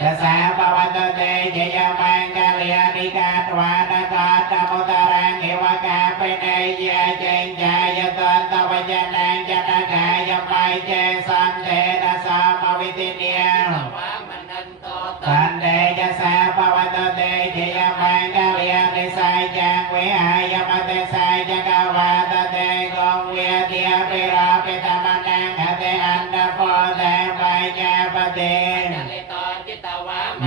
จะสาภวตุเตจิยมังกะเรียนิกาตวานกาตมุตรังเอวกาปิเนยะเจงจายตันตวจนังจนะกายมัยเจสันเทนะสามวิติเนียตันเตจะสาภวตุเตจิยมังกะเรียนิสัยจังวิหายมเตสัยจักวาตเตกงเวียเทียปิราปิตมนังหะเตอันดาโพเตปัญญาปเต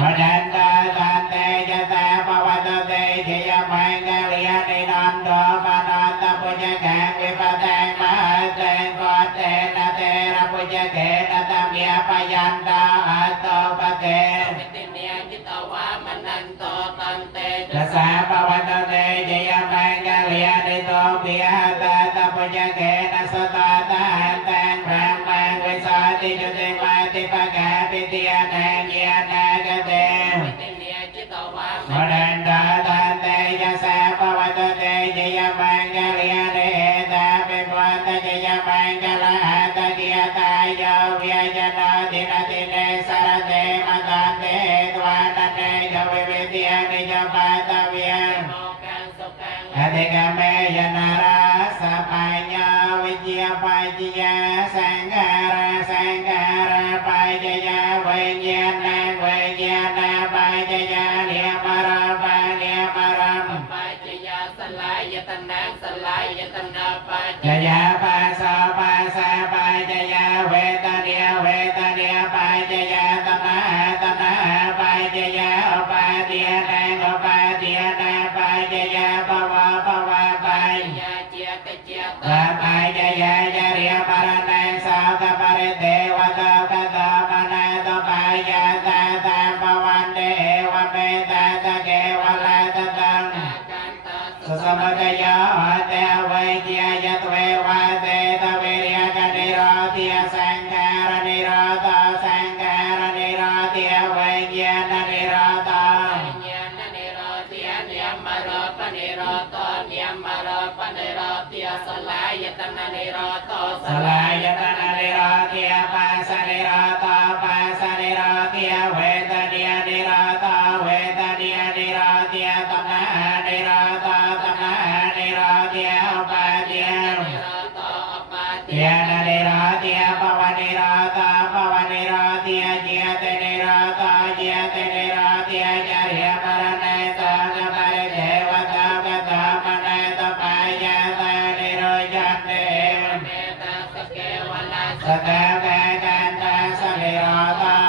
มนันตาตันเตจะสาภวตุเตจิยมังกะเรียนินันโตปนันตปุญญกังวิปตังมหาเตงโกเตนะเตระปุญญเกนะตัมยาปยันตาอัตโตปเตจะสาภวตุเตจิยมังกะเรียนิโตปิยะตาตปุญญเกนะสตาตาหันตังพระมังวิสาติจุติมาติปะกาปิติยานังเยนากเตมนันตาตันเตจะสาภวตุเตจิยมังกะเรียนิเอตาปิปุตตจิยมังกะละหัตเกียตายโยวิยจนะตินะติเนสรเตมตันเตตวานันเนกวิวิติยานิจปาตเวียอธิกเมยนาราสปัญญาวิจยปัจจยาสังขาราสังขาราปัจจยาวิญญาณังวิญญาณังปัจจยาเนียมราปะเนียมรัมปัจจยาสลายตนะสลายตนะปัจจยาปัสสะปัสสะปัจจยาเวทเนียเวทเนียปัจจยาตนะตนะปัจจ สลายตนะนิโรธยาปัสสนิโรธปัสสนิโรธยาเวทนิยนิโรธเวทนิยนิโรธยาตัณหานิโรธตัณหานิโรธยาอุปาทยายานิโรธยาภวนิโรธภวนิโรธยาเจตนิโรธเจตนิโรธยาจาริยมรณะสังฆปริเทวตากตามณะตปายาตานิโรจันเตสตะเกกันตาสลิโรธา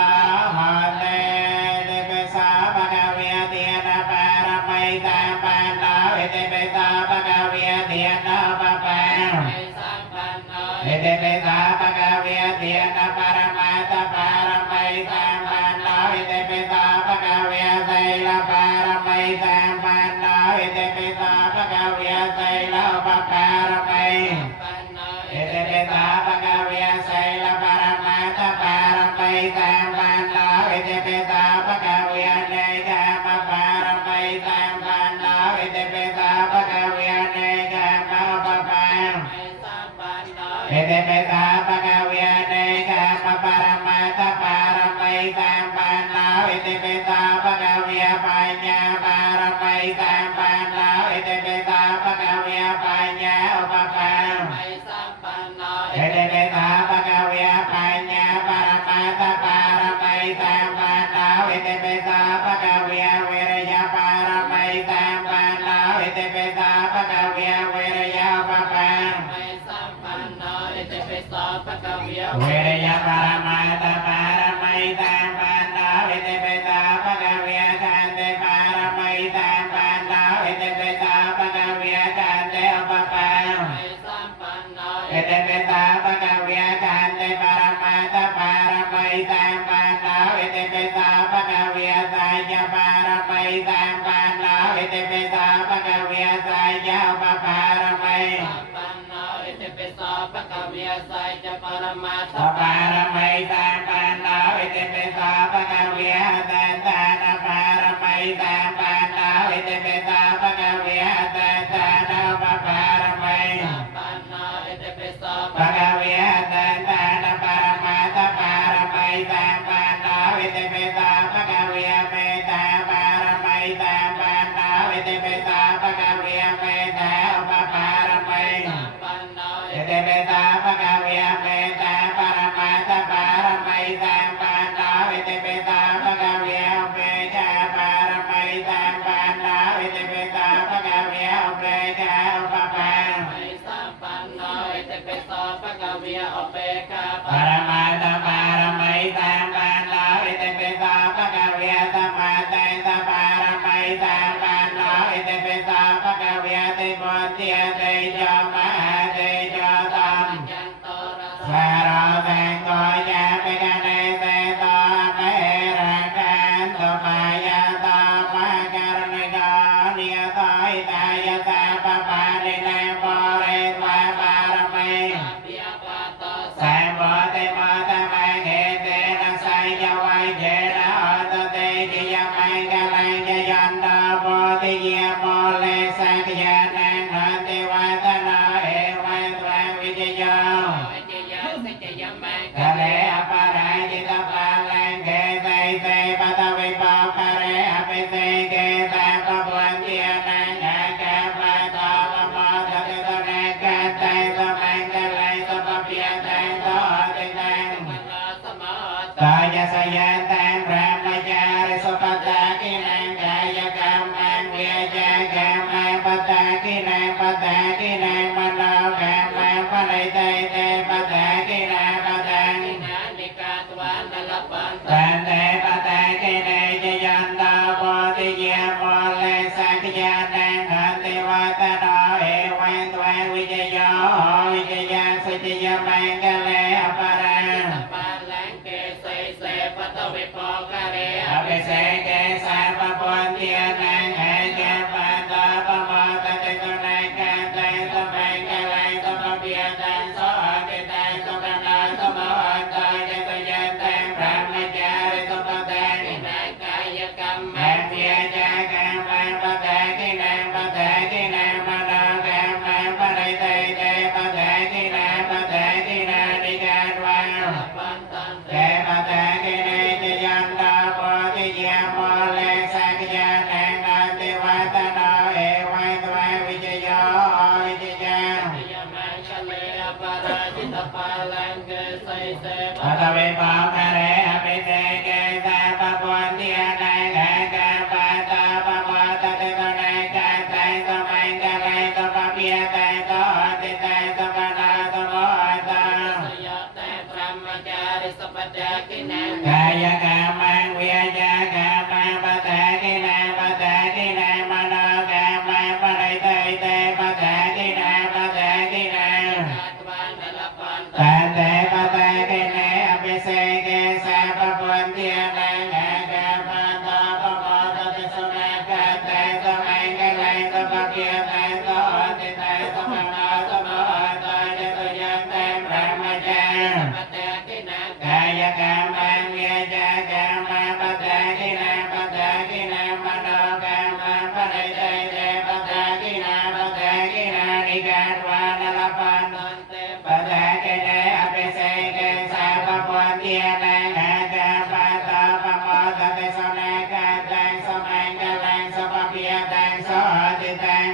หันเตเตเปสาปะกะเวียเตียนะปารมัยตาปันนาเตเปสาปะกะเวียเตียนะปะปังเตเปสาปะกะเวียเตียนะปารมัยตาปารมัยตาปันนาเตเปสาปะกะเวียไสลปารมัยตาปันนาเตเปสาปะกะเวียไสลปะปารมัยเอเตเปตาปะกะเวียไสลปารมาตปารมัยตามปันนาเอเตเปตาปะกะเวียเนกามะปารมัยตามปันนาเอเตเปตาปะกะเวียเนกามะปะปังเอเตเปตาปะกะเวียเนกามะปารมาตปารมัยตามปันนาเอเตเปตาปะกะเวียปัญญาปารมัยตามปันนาเอเตเปตาปะกะเวียปัญญาอุปปังเอเตเปตาปะกะเวียปัญญาปารมาตปารมัยตามปันนาเอเตเปตาปะกะเวียเวรยปารมัยตามปันนาเอเตเปตาปะกะเวียเวรยปะปังเวรยปารมาตปารมัยตามปันนาเอเตเปตาปะกะเวียกันเตปารมัยตามปันนาเอเตเปตาปะกะเวียกันเตอุปปังเอเตเปตาปะกะเวียกันเตปารมาตปารมัยตามปันนาเอเตเปตาปะกะเวียไสยปารมัยตามปันนาเอเตเปตาปะกะเวียไสยอุปปารมัยตปารมัยตามปันนาเอเตเปตาปะกะเวียตันตานะปารมัยตามปันนาเอเตเปตาปะกะเวียตันตานะอุปปารมัยปะกะเวียตันตานะปารมาตปารมัยตามปันนาเอเตเปตาปะกะเวียเมตตาปารมัยตามปันนาเอเตเปตาปะกะเวียเมตตาอุปปารมัยเอเตเปตาปะกะเวียเมตตาปารมาตปารมัยตามปันนาเอเตเปตาปะกะเวียเมตตาปารมัยตามปันนาเอเตเปตาปะกะเวียเมตตาอุปปารปารมาตปารมัยตามปันนาเอเตเปตาปะกะเวียตมาเตตปารมัยตามปันนาเอเตเปตาปะกะเวียติมนเตียเตจอมหาเตจอตัมสารแสงกอยาเปกันเนเตตอเมรักันตมายาตามาการณิกาเนียตายตายตาปปานิเนปเรตวาปารมัยแสงโมเตโมตะมังเฮเตนะไสยวัยเจนะอัตเตจิยมังกะลังจยันตาโพติเยโมเลสักยานังหันติวัตนาเอวัยตวังวิจโยกะเลอปาราจิตปาลังเกไตเตปะตะวิปาคาเรอภิเตเกตาปะปวันเตียนังอาคาปะตาปะมะตะเตตะนังกะไตสมังกะไลสปะเปียตังโตตินังตายะสยันตังพระมจาริสุปตากินังกายกรรมังเวียจากรรมังปตากินังปตากินังมโนกรรมังปริเตเตปตากินังปตังตันเตปตากิเนจยันตาโพธิเยโมเลสักยานังหันติวัตนาเอวัยตวัยวิจโยวิจยังสุจิยมังกะเลอปารัง ปุญเตียนายกากาปาตาปะมะตะเตตนายกาไตสมัยกะไรสปะเปียไตโตติไตสปะนาสโมตากายกามังเวียจากามังปะทะกินาปะทะกินามโนกามังปะไรเตยเตปะทะกินาปะทะกินาปะเตปะทะกินาอภิเษกสาปะปุญเตียนังกาปะตาปะโมตติสุนักะไตสมัยกะไรสปะเปียไตโตติไตสปะนาสโมตายะตุยันเตพระมจากายกามังเวียจากามังปะทะกินาปะทะกินามโนกามังปะไรเตยเตปะทะกินาปะทะกินานิกาตวานลปันปะทะกินาอภิเษกสาปะปุญเตียนังกาปะตาปะโมตติสุนักะไตสมัยกะลังสปะเปียตังโสติตัง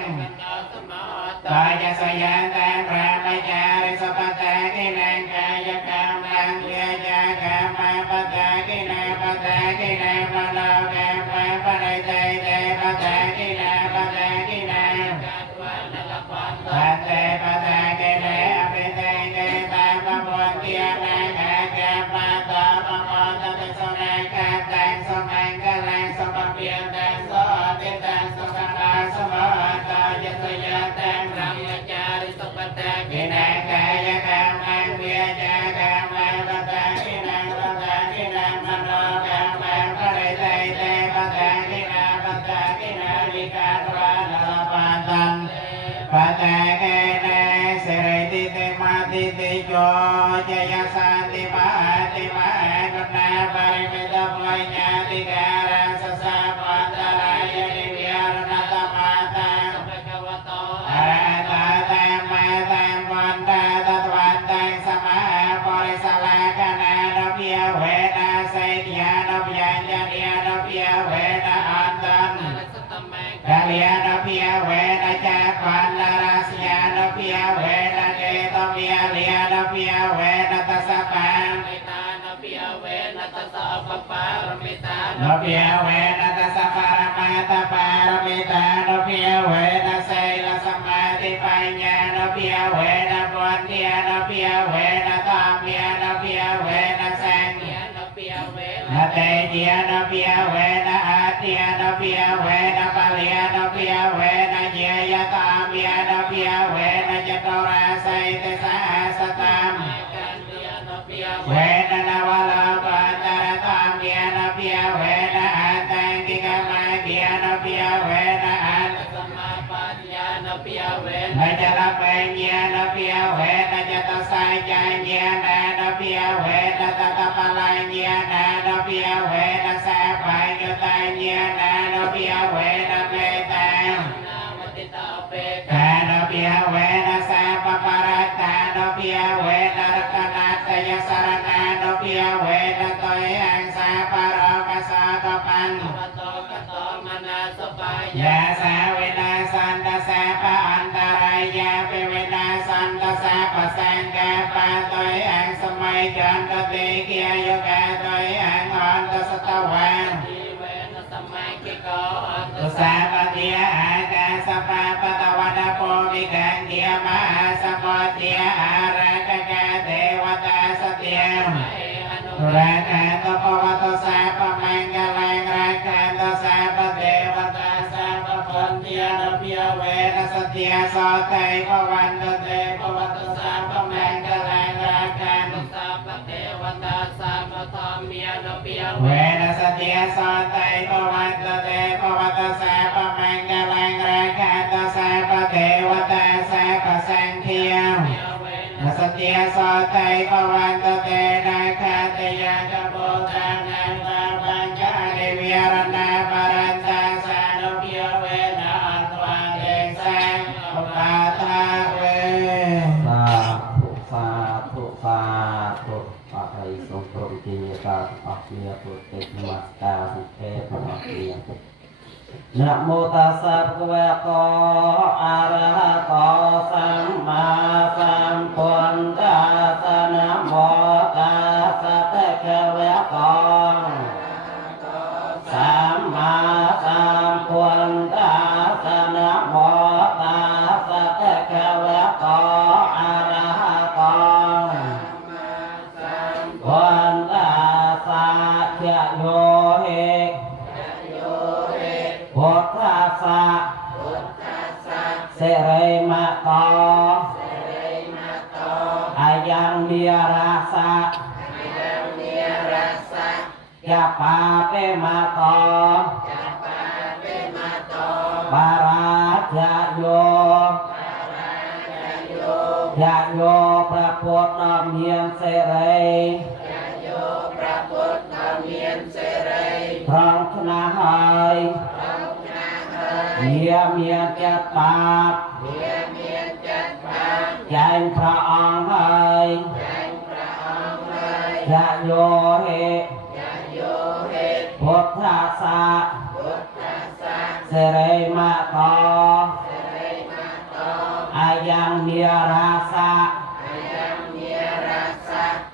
ตายะสยันตังพระมจาริสปะทะกินังกายกามังเวียจากามังปะทะกินาปะทะกินามโนกามังปะไรเตยเตปะทะกินาปะทะกินาปะเตปะทะกินาอภิเษกตาปะปุญเตียนังกาปะตาปะโมตติสุนักะไตสมังกะลังสปะเปียตังโสติตังสุขนาสโมตายะสยะตังพระมจาริสปะทะกินากายกามังเวียจากามังปะทะกินังปะทะกินามโนกามังปะไรเตยเตปะทะกินาปะทะกินานิกาตวานลปาตันปะทะกินาสิริติติมาติติโยจยสันติมาติมากุณาปริมิตปุญญาติการังสสะปันตรายนิวิหารณตมาตังอะระหะตะมาตังวันตาตตวันตังสมาปริสลากนาโนเปียเวนะไสยญาโนเปียญาณิยโนเปียเวนะอันตันกาลิยาโนเปียเวนะจักขันนาราสยาโนเปียเวนะเจโตเปียเลียโนเปียเวนะตัสสะปังโนเปียเวนะตัสสะปะปารมิตาโนเปียเวนะตัสสะปารมาตาปารมิตาโนเปียเวนะไสลสมาธิปัญญาโนเปียเวนะปุญเตียโนเปียเวนะตามเมียโนเปียเวนะแสงนะเตเจียโนเปียเวนะอาเตียโนเปียเวนะปะเลียโนเปียเวนะเยยตามเมียโนเปียเวนะจตุราไสติสาสตามเวนะนวโลปันตรตามเมียโนเปียเวนะอันตังกิกามาเกียโนเปียเวนะอันนะจะละเปญญาโนเปียเวนะจะตสายใจญาณโนเปียเวนะตตะปะลัยญาณโนเปียเวนะสาปายโยตายญาณโนเปียเวนะเมตตาแกโนเปียเวนะสาปปะรัตตาโนเปียเวนะรัตนาตยสรณาโนเปียเวนะตยอังสาปะโรกัสสะกปันยาสาเวนะสันตสะปะอันตรายาเปเวนะสันตสะปะสังกาปะตยอังสมัยจันตติเกียโยกาตยอังอันตสตวังตุสาปะเทียอากาสปะปะตะวันโพวิกังเกียมหาสมุทเทียอารักกะเทวตาสเตียมรักขันตปวัตสาปะมังกลังรักขันตสาปะเทวตาสาปะปุญเทียโนเปียเวนะสเตียโสไตปะวันตเตปวัตสาปะมังกลังรักขันตสาปะเทวตาสาปะธรรมเมียโนเปียเวนะสเตียโสไตปวันตเตปวัตสาปะมังกลังรักขันตสาปะเทวตาสาปะสังเทียนะสเตียโสไตปวันตเตนะคาเตยะกะโพตังนันตาปัญจานิวิหารณาปรันตาสานุเปียเวนะอัตวาเดสังอุปาทาเว สาธุสาธุสาธุปะไตสงพรหมจีตาอัคเนียปุตติมัสตาสุเทพอัคเนียนะโมตัสสะภะคะวะโตอะระหะโตสัมมาสัมพุทธัสสะนะโมตัสสะภะคะวะโต เหพุทธัสสะเสริมะโตอายังมีราสะยะปาเปมะโตปาราชโยยะโยพระพุทธเมียนเสรีพร้อมชนะหายเมียเมียจัดปาบใจพระองค์หายยะโยเหพุทธัสสะเสริมะโตอายังมีราสะ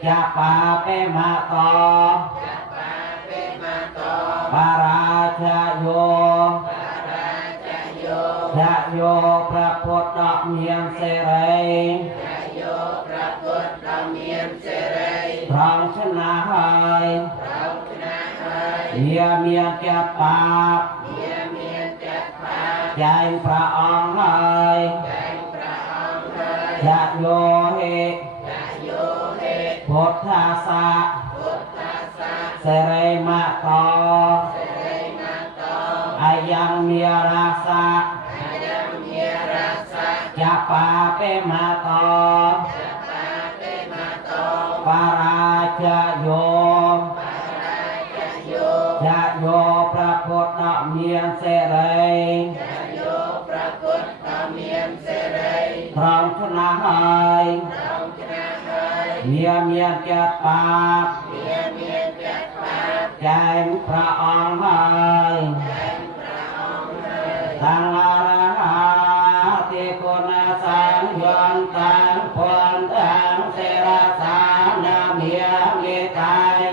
ยะปาเปมะโตปาราชโยยะโยพระพุทธเมียนเสรีพร้อมชนะหายเมียจัดปาบใจพระองค์หายยะโยเหพุทธัสสะเสริมะโตอายังมีราสะยะปาเปมะโตปาราชโยยะโยพระพุทธเมียนเสรีพร้อมชนะหายเมียจัดปาบใจพระองค์หายทังอรหัติคุณสังยนตังพลทังเสรสานาเมียมิตัง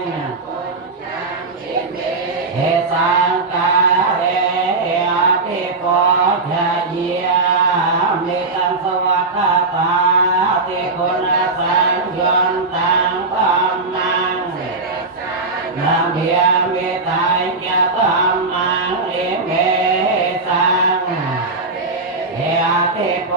เอสังกาเรอภิโกชเยียมิตังสวัสตาติคุณสังยนตังธัมมังนาเมียมิตังจะธัมมังเอเมสังเอภิโก